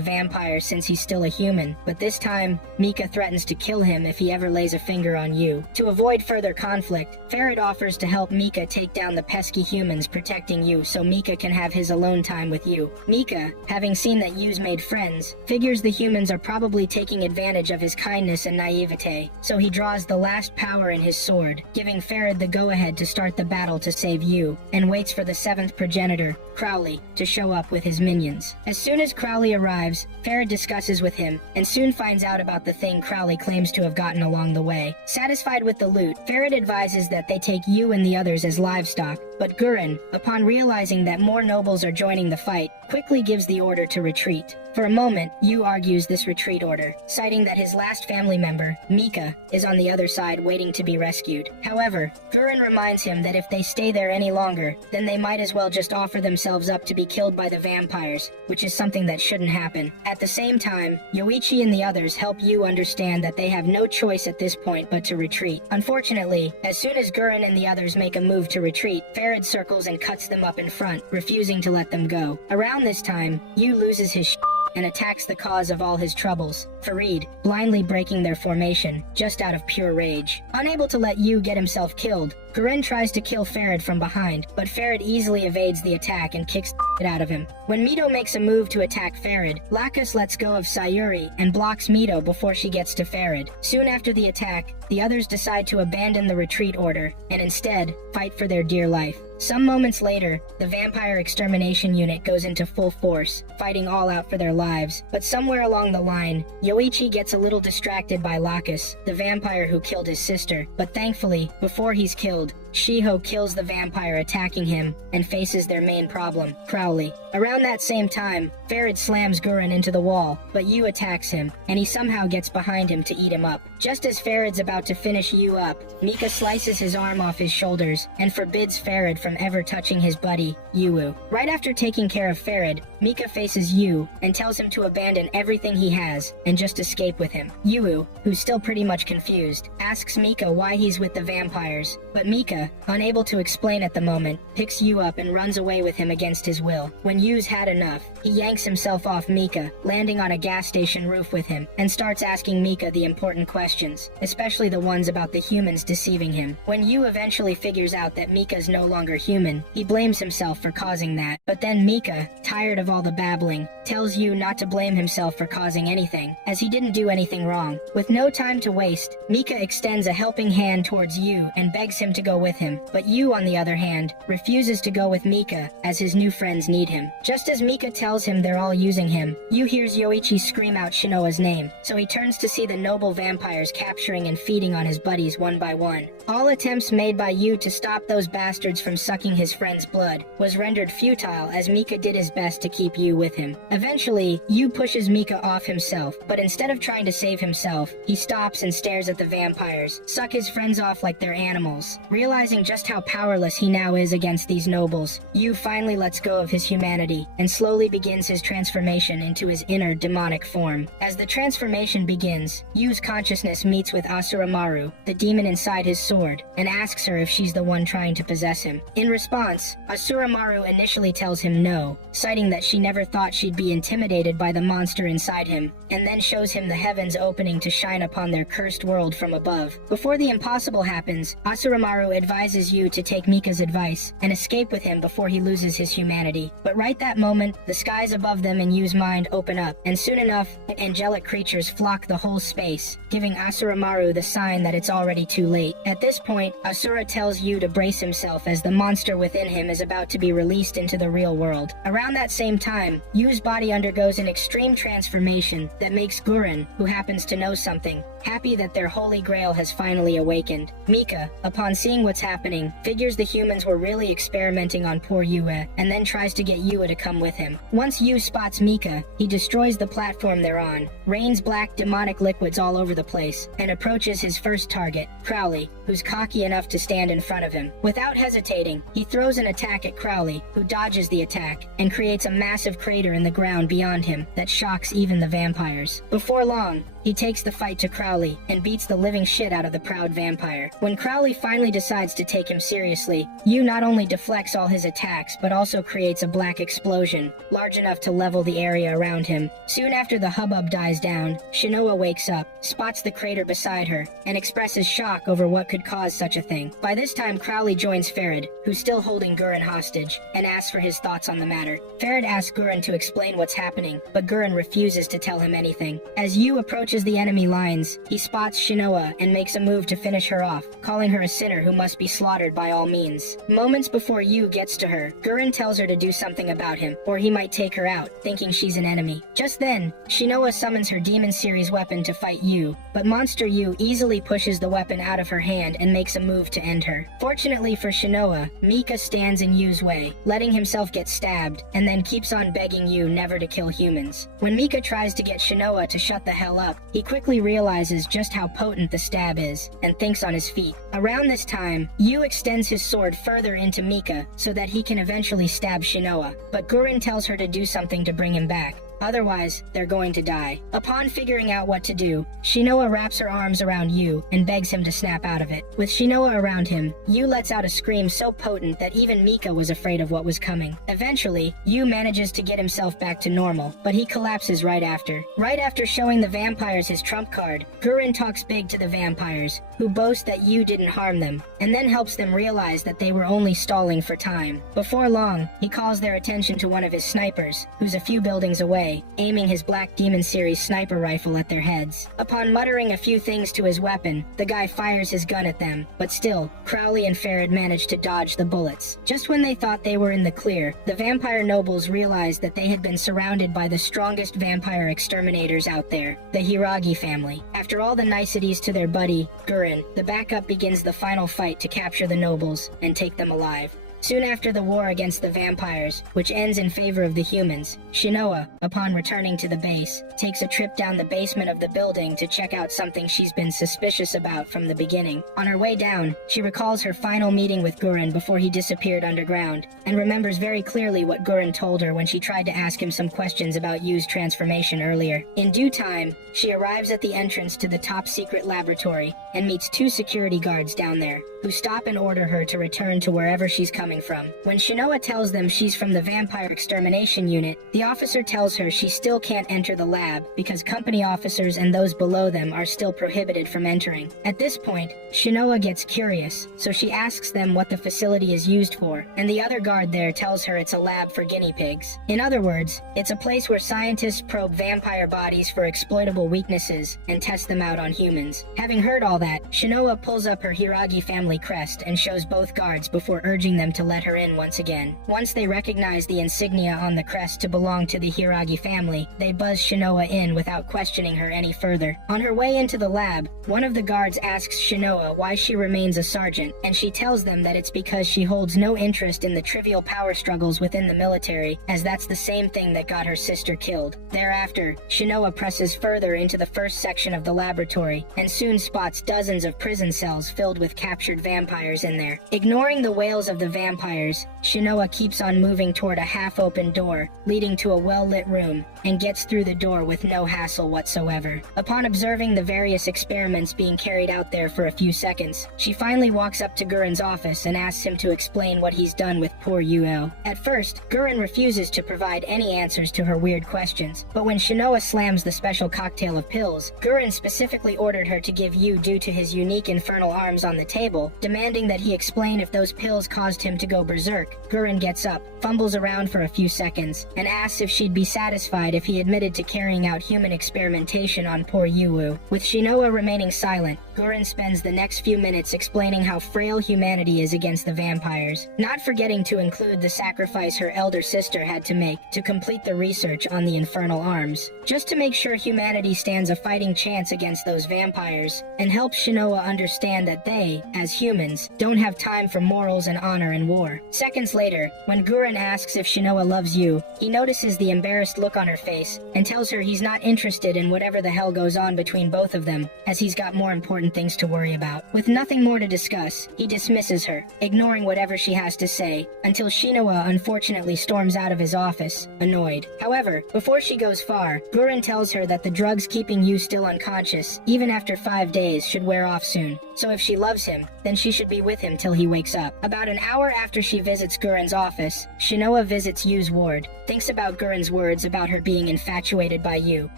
vampire since he's still a human, but this time, Mika threatens to kill him if he ever lays a finger on Yu. To avoid further conflict, Farid offers to help Mika take down the pesky humans protecting Yu so Mika can have his alone time with Yu. Mika, having seen that Yu's made friends, figures the humans are probably taking advantage of his kindness and naivete, so he draws the last power in his sword, giving Farid the go-ahead to start the battle to save Yu, and waits for the 7th progenitor, Crowley, to show up with his minions. As soon as Crowley arrives, Farid discusses with him, and soon finds out about the thing Crowley claims to have gotten along the way. Satisfied with the loot, Farid advises that they take Yu and the others as livestock, but Guren, upon realizing that more nobles are joining the fight, quickly gives the order to retreat. For a moment, Yu argues this retreat order, citing that his last family member, Mika, is on the other side waiting to be rescued. However, Guren reminds him that if they stay there any longer, then they might as well just offer themselves up to be killed by the vampires, which is something that shouldn't happen. At the same time, Yoichi and the others help Yu understand that they have no choice at this point but to retreat. Unfortunately, as soon as Guren and the others make a move to retreat, Farid circles and cuts them up in front, refusing to let them go. Around this time, Yu loses his and attacks the cause of all his troubles, Farid, blindly breaking their formation, just out of pure rage. Unable to let Yu get himself killed, Guren tries to kill Farid from behind, but Farid easily evades the attack and kicks it out of him. When Mito makes a move to attack Farid, Lacus lets go of Sayuri and blocks Mito before she gets to Farid. Soon after the attack, the others decide to abandon the retreat order, and instead, fight for their dear life. Some moments later, the vampire extermination unit goes into full force, fighting all out for their lives. But somewhere along the line, Yoichi gets a little distracted by Lacus, the vampire who killed his sister. But thankfully, before he's killed, Shiho kills the vampire attacking him and faces their main problem, Crowley. Around that same time, Farid slams Guren into the wall, but Yu attacks him, and he somehow gets behind him to eat him up. Just as Farid's about to finish Yu up, Mika slices his arm off his shoulders and forbids Farid from ever touching his buddy, Yu. Right after taking care of Farid, Mika faces Yu and tells him to abandon everything he has and just escape with him. Yu, who's still pretty much confused, asks Mika why he's with the vampires, but Mika, unable to explain at the moment, picks Yu up and runs away with him against his will. When Yu's had enough, he yanks himself off Mika, landing on a gas station roof with him, and starts asking Mika the important questions, especially the ones about the humans deceiving him. When Yu eventually figures out that Mika's no longer human, he blames himself for causing that. But then Mika, tired of all the babbling, tells Yu not to blame himself for causing anything, as he didn't do anything wrong. With no time to waste, Mika extends a helping hand towards Yu and begs him to go with him, but Yu, on the other hand, refuses to go with Mika as his new friends need him. Just as Mika tells him they're all using him, Yu hears Yoichi scream out Shinoa's name, so he turns to see the noble vampires capturing and feeding on his buddies one by one. All attempts made by Yu to stop those bastards from sucking his friend's blood was rendered futile as Mika did his best to keep Yu with him. Eventually, Yu pushes Mika off himself, but instead of trying to save himself, he stops and stares at the vampires, suck his friends off like they're animals. Realizing Realizing just how powerless he now is against these nobles, Yu finally lets go of his humanity and slowly begins his transformation into his inner demonic form. As the transformation begins, Yu's consciousness meets with Asuramaru, the demon inside his sword, and asks her if she's the one trying to possess him. In response, Asuramaru initially tells him no, citing that she never thought she'd be intimidated by the monster inside him, and then shows him the heavens opening to shine upon their cursed world from above. Before the impossible happens, Asuramaru advises Yu to take Mika's advice and escape with him before he loses his humanity. But right that moment, the skies above them in Yu's mind open up, and soon enough, angelic creatures flock the whole space, giving Asuramaru the sign that it's already too late. At this point, Asura tells Yu to brace himself as the monster within him is about to be released into the real world. Around that same time, Yu's body undergoes an extreme transformation that makes Gurren, who happens to know something, happy that their holy grail has finally awakened. Mika, upon seeing what's happening, figures the humans were really experimenting on poor Yue, and then tries to get Yue to come with him. Once Yu spots Mika, he destroys the platform they're on, rains black demonic liquids all over the place, and approaches his first target, Crowley, who's cocky enough to stand in front of him. Without hesitating, he throws an attack at Crowley, who dodges the attack, and creates a massive crater in the ground beyond him that shocks even the vampires. Before long, he takes the fight to Crowley and beats the living shit out of the proud vampire. When Crowley finally decides to take him seriously, Yu not only deflects all his attacks but also creates a black explosion, large enough to level the area around him. Soon after the hubbub dies down, Shinoa wakes up, spots the crater beside her, and expresses shock over what could cause such a thing. By this time, Crowley joins Farid, who's still holding Gurren hostage, and asks for his thoughts on the matter. Farid asks Gurren to explain what's happening, but Gurren refuses to tell him anything. As Yu approaches the enemy lines, he spots Shinoa and makes a move to finish her off, calling her a sinner who must be slaughtered by all means. Moments before Yu gets to her, Gurren tells her to do something about him, or he might take her out, thinking she's an enemy. Just then, Shinoa summons her Demon Series weapon to fight Yu, but Monster Yu easily pushes the weapon out of her hand and makes a move to end her. Fortunately for Shinoa, Mika stands in Yu's way, letting himself get stabbed, and then keeps on begging Yu never to kill humans. When Mika tries to get Shinoa to shut the hell up, he quickly realizes just how potent the stab is, and thinks on his feet. Around this time, Yu extends his sword further into Mika so that he can eventually stab Shinoa, but Gurren tells her to do something to bring him back. Otherwise, they're going to die. Upon figuring out what to do, Shinoa wraps her arms around Yu and begs him to snap out of it. With Shinoa around him, Yu lets out a scream so potent that even Mika was afraid of what was coming. Eventually, Yu manages to get himself back to normal, but he collapses right after. Right after showing the vampires his trump card, Gurren talks big to the vampires, who boast that Yu didn't harm them, and then helps them realize that they were only stalling for time. Before long, he calls their attention to one of his snipers, who's a few buildings away, aiming his Black Demon Series sniper rifle at their heads. Upon muttering a few things to his weapon, the guy fires his gun at them, but still, Crowley and Farid manage to dodge the bullets. Just when they thought they were in the clear, the vampire nobles realized that they had been surrounded by the strongest vampire exterminators out there, the Hiragi family. After all the niceties to their buddy, Gurren, the backup begins the final fight to capture the nobles and take them alive. Soon after the war against the vampires, which ends in favor of the humans, Shinoa, upon returning to the base, takes a trip down the basement of the building to check out something she's been suspicious about from the beginning. On her way down, she recalls her final meeting with Gurren before he disappeared underground, and remembers very clearly what Gurren told her when she tried to ask him some questions about Yu's transformation earlier. In due time, she arrives at the entrance to the top-secret laboratory and meets two security guards down there, who stop and order her to return to wherever she's coming from. When Shinoa tells them she's from the Vampire Extermination Unit, the officer tells her she still can't enter the lab because company officers and those below them are still prohibited from entering. At this point, Shinoa gets curious, so she asks them what the facility is used for, and the other guard there tells her it's a lab for guinea pigs. In other words, it's a place where scientists probe vampire bodies for exploitable weaknesses and test them out on humans. Having heard all that, Shinoa pulls up her Hiragi family crest and shows both guards before urging them to let her in once again. Once they recognize the insignia on the crest to belong to the Hiragi family, they buzz Shinoa in without questioning her any further. On her way into the lab, one of the guards asks Shinoa why she remains a sergeant, and she tells them that it's because she holds no interest in the trivial power struggles within the military, as that's the same thing that got her sister killed. Thereafter, Shinoa presses further into the first section of the laboratory, and soon spots dozens of prison cells filled with captured vampires in there. Ignoring the wails of the vampires, Shinoa keeps on moving toward a half-open door, leading to a well-lit room, and gets through the door with no hassle whatsoever. Upon observing the various experiments being carried out there for a few seconds, she finally walks up to Guren's office and asks him to explain what he's done with poor Yuo. At first, Guren refuses to provide any answers to her weird questions, but when Shinoa slams the special cocktail of pills, Guren specifically ordered her to give Yu due to his unique infernal arms on the table, demanding that he explain if those pills caused him to go berserk. Guren gets up, fumbles around for a few seconds, and asks if she'd be satisfied if he admitted to carrying out human experimentation on poor Yuwu. With Shinoa remaining silent, Guren spends the next few minutes explaining how frail humanity is against the vampires, not forgetting to include the sacrifice her elder sister had to make to complete the research on the infernal arms, just to make sure humanity stands a fighting chance against those vampires, and helps Shinoa understand that they, as humans, don't have time for morals and honor in war. Seconds later, when Guren asks if Shinoa loves Yu, he notices the embarrassed look on her face and tells her he's not interested in whatever the hell goes on between both of them, as he's got more important things to worry about. With nothing more to discuss, he dismisses her, ignoring whatever she has to say, until Shinoa unfortunately storms out of his office, annoyed. However, before she goes far, Guren tells her that the drugs keeping Yu still unconscious, even after 5 days, should wear off soon. So if she loves him, then she should be with him till he wakes up. About an hour after she visits Guren's office, Shinoa visits Yu's ward, thinks about Guren's words about her being infatuated by Yu,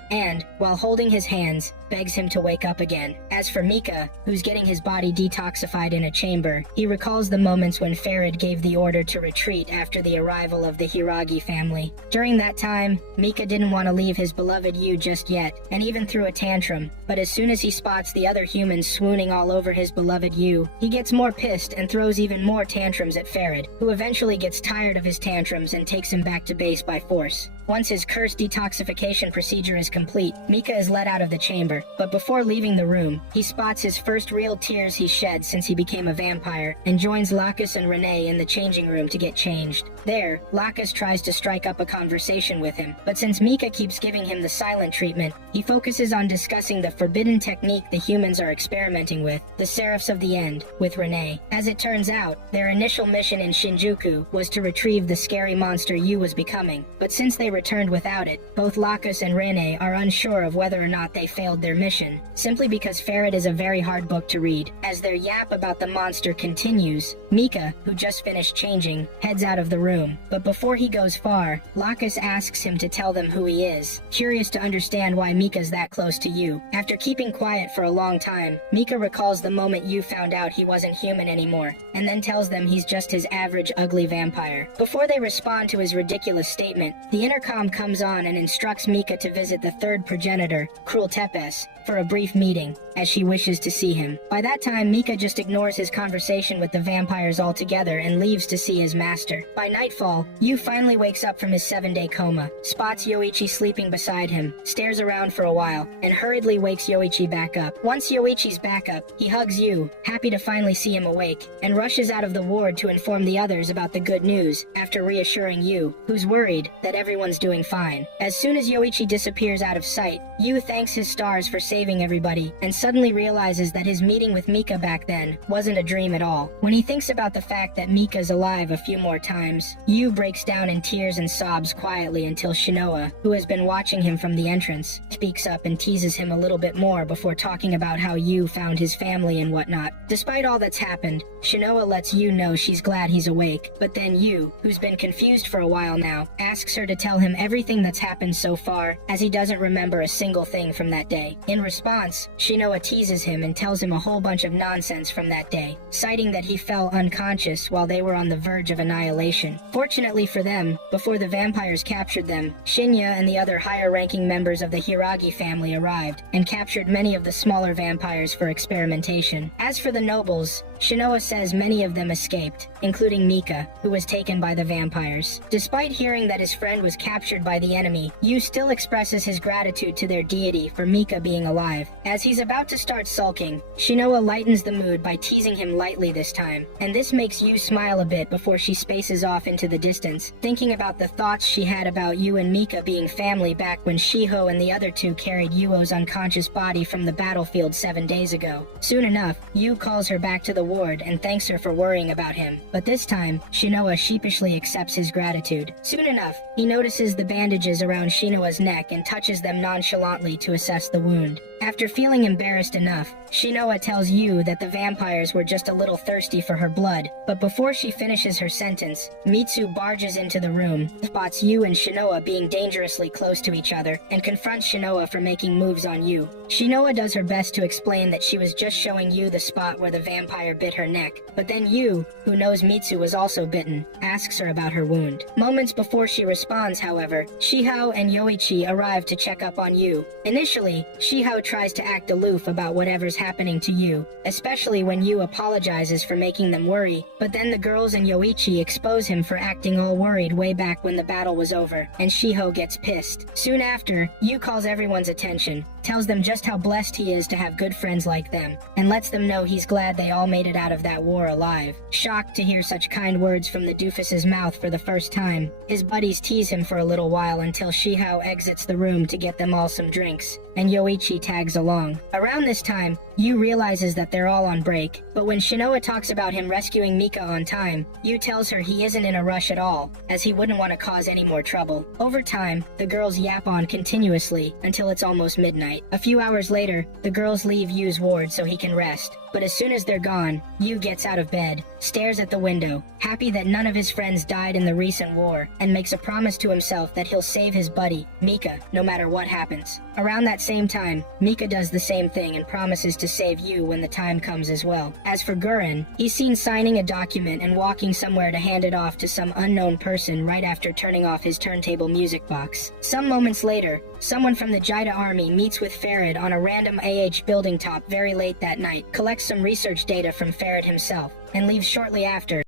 and, while holding his hands, begs him to wake up again. As for Mika, who's getting his body detoxified in a chamber, he recalls the moments when Farid gave the order to retreat after the arrival of the Hiragi family. During that time, Mika didn't want to leave his beloved Yu just yet, and even threw a tantrum, but as soon as he spots the other humans swooning all over his beloved Yu, he gets more pissed and throws even more tantrums at Farid, who eventually gets tired of his tantrums and takes him back to base by force. Once his cursed detoxification procedure is complete, Mika is let out of the chamber, but before leaving the room, he spots his first real tears he's shed since he became a vampire, and joins Lacus and Renee in the changing room to get changed. There, Lacus tries to strike up a conversation with him, but since Mika keeps giving him the silent treatment, he focuses on discussing the forbidden technique the humans are experimenting with, the Seraphs of the End, with Renee. As it turns out, their initial mission in Shinjuku was to retrieve the scary monster Yu was becoming, but since they returned without it, both Lacus and Renee are unsure of whether or not they failed their mission, simply because Farid is a very hard book to read. As their yap about the monster continues, Mika, who just finished changing, heads out of the room, but before he goes far, Lacus asks him to tell them who he is, curious to understand why Mika's that close to Yu. After keeping quiet for a long time, Mika recalls the moment Yu found out he wasn't human anymore, and then tells them he's just his average ugly vampire. Before they respond to his ridiculous statement, the intercom comes on and instructs Mika to visit the third progenitor, Cruel Tepes, for a brief meeting, as she wishes to see him. By that time, Mika just ignores his conversation with the vampires altogether and leaves to see his master. By nightfall, Yu finally wakes up from his 7-day coma, spots Yoichi sleeping beside him, stares around for a while, and hurriedly wakes Yoichi back up. Once Yoichi's back up, he hugs Yu, happy to finally see him awake, and rushes out of the ward to inform the others about the good news, after reassuring Yu, who's worried that everyone's doing fine. As soon as Yoichi disappears out of sight, Yu thanks his stars for saving everybody, and suddenly realizes that his meeting with Mika back then wasn't a dream at all. When he thinks about the fact that Mika's alive a few more times, Yu breaks down in tears and sobs quietly until Shinoa, who has been watching him from the entrance, speaks up and teases him a little bit more before talking about how Yu found his family and whatnot. Despite all that's happened, Shinoa lets Yu know she's glad he's awake, but then Yu, who's been confused for a while now, asks her to tell him everything that's happened so far, as he doesn't remember a single thing from that day. In response, Shinoa teases him and tells him a whole bunch of nonsense from that day, citing that he fell unconscious while they were on the verge of annihilation. Fortunately for them, before the vampires captured them, Shinya and the other higher-ranking members of the Hiragi family arrived, and captured many of the smaller vampires for experimentation. As for the nobles, Shinoa says many of them escaped, including Mika, who was taken by the vampires. Despite hearing that his friend was captured by the enemy, Yu still expresses his gratitude to their deity for Mika being alive. As he's about to start sulking, Shinoa lightens the mood by teasing him lightly this time, and this makes Yu smile a bit before she spaces off into the distance, thinking about the thoughts she had about Yu and Mika being family back when Shiho and the other two carried Yuo's unconscious body from the battlefield 7 days ago. Soon enough, Yu calls her back to the ward and thanks her for worrying about him. But this time, Shinoa sheepishly accepts his gratitude. Soon enough, he notices the bandages around Shinoa's neck and touches them nonchalantly to assess the wound. After feeling embarrassed enough, Shinoa tells Yu that the vampires were just a little thirsty for her blood, but before she finishes her sentence, Mitsu barges into the room, spots Yu and Shinoa being dangerously close to each other, and confronts Shinoa for making moves on Yu. Shinoa does her best to explain that she was just showing Yu the spot where the vampire bit her neck, but then Yu, who knows Mitsu was also bitten, asks her about her wound. Moments before she responds, however, Shihao and Yoichi arrive to check up on Yu. Initially, Shihao tries to act aloof about whatever's happening to Yu, especially when Yu apologizes for making them worry, but then the girls and Yoichi expose him for acting all worried way back when the battle was over, and Shihao gets pissed. Soon after, Yu calls everyone's attention, tells them just how blessed he is to have good friends like them, and lets them know he's glad they all made it out of that war alive. Shocked to hear such kind words from the doofus's mouth for the first time, his buddies tease him for a little while until Shihao exits the room to get them all some drinks, and Yoichi tags along. Around this time, Yu realizes that they're all on break, but when Shinoa talks about him rescuing Mika on time, Yu tells her he isn't in a rush at all, as he wouldn't want to cause any more trouble. Over time, the girls yap on continuously until it's almost midnight. A few hours later, the girls leave Yu's ward so he can rest, but as soon as they're gone, Yu gets out of bed, stares at the window, happy that none of his friends died in the recent war, and makes a promise to himself that he'll save his buddy, Mika, no matter what happens. Around that same time, Mika does the same thing and promises to save Yu when the time comes as well. As for Guren, he's seen signing a document and walking somewhere to hand it off to some unknown person right after turning off his turntable music box. Some moments later, someone from the Jida army meets with Farid on a random building top very late that night, collects some research data from Farid himself, and leaves shortly after.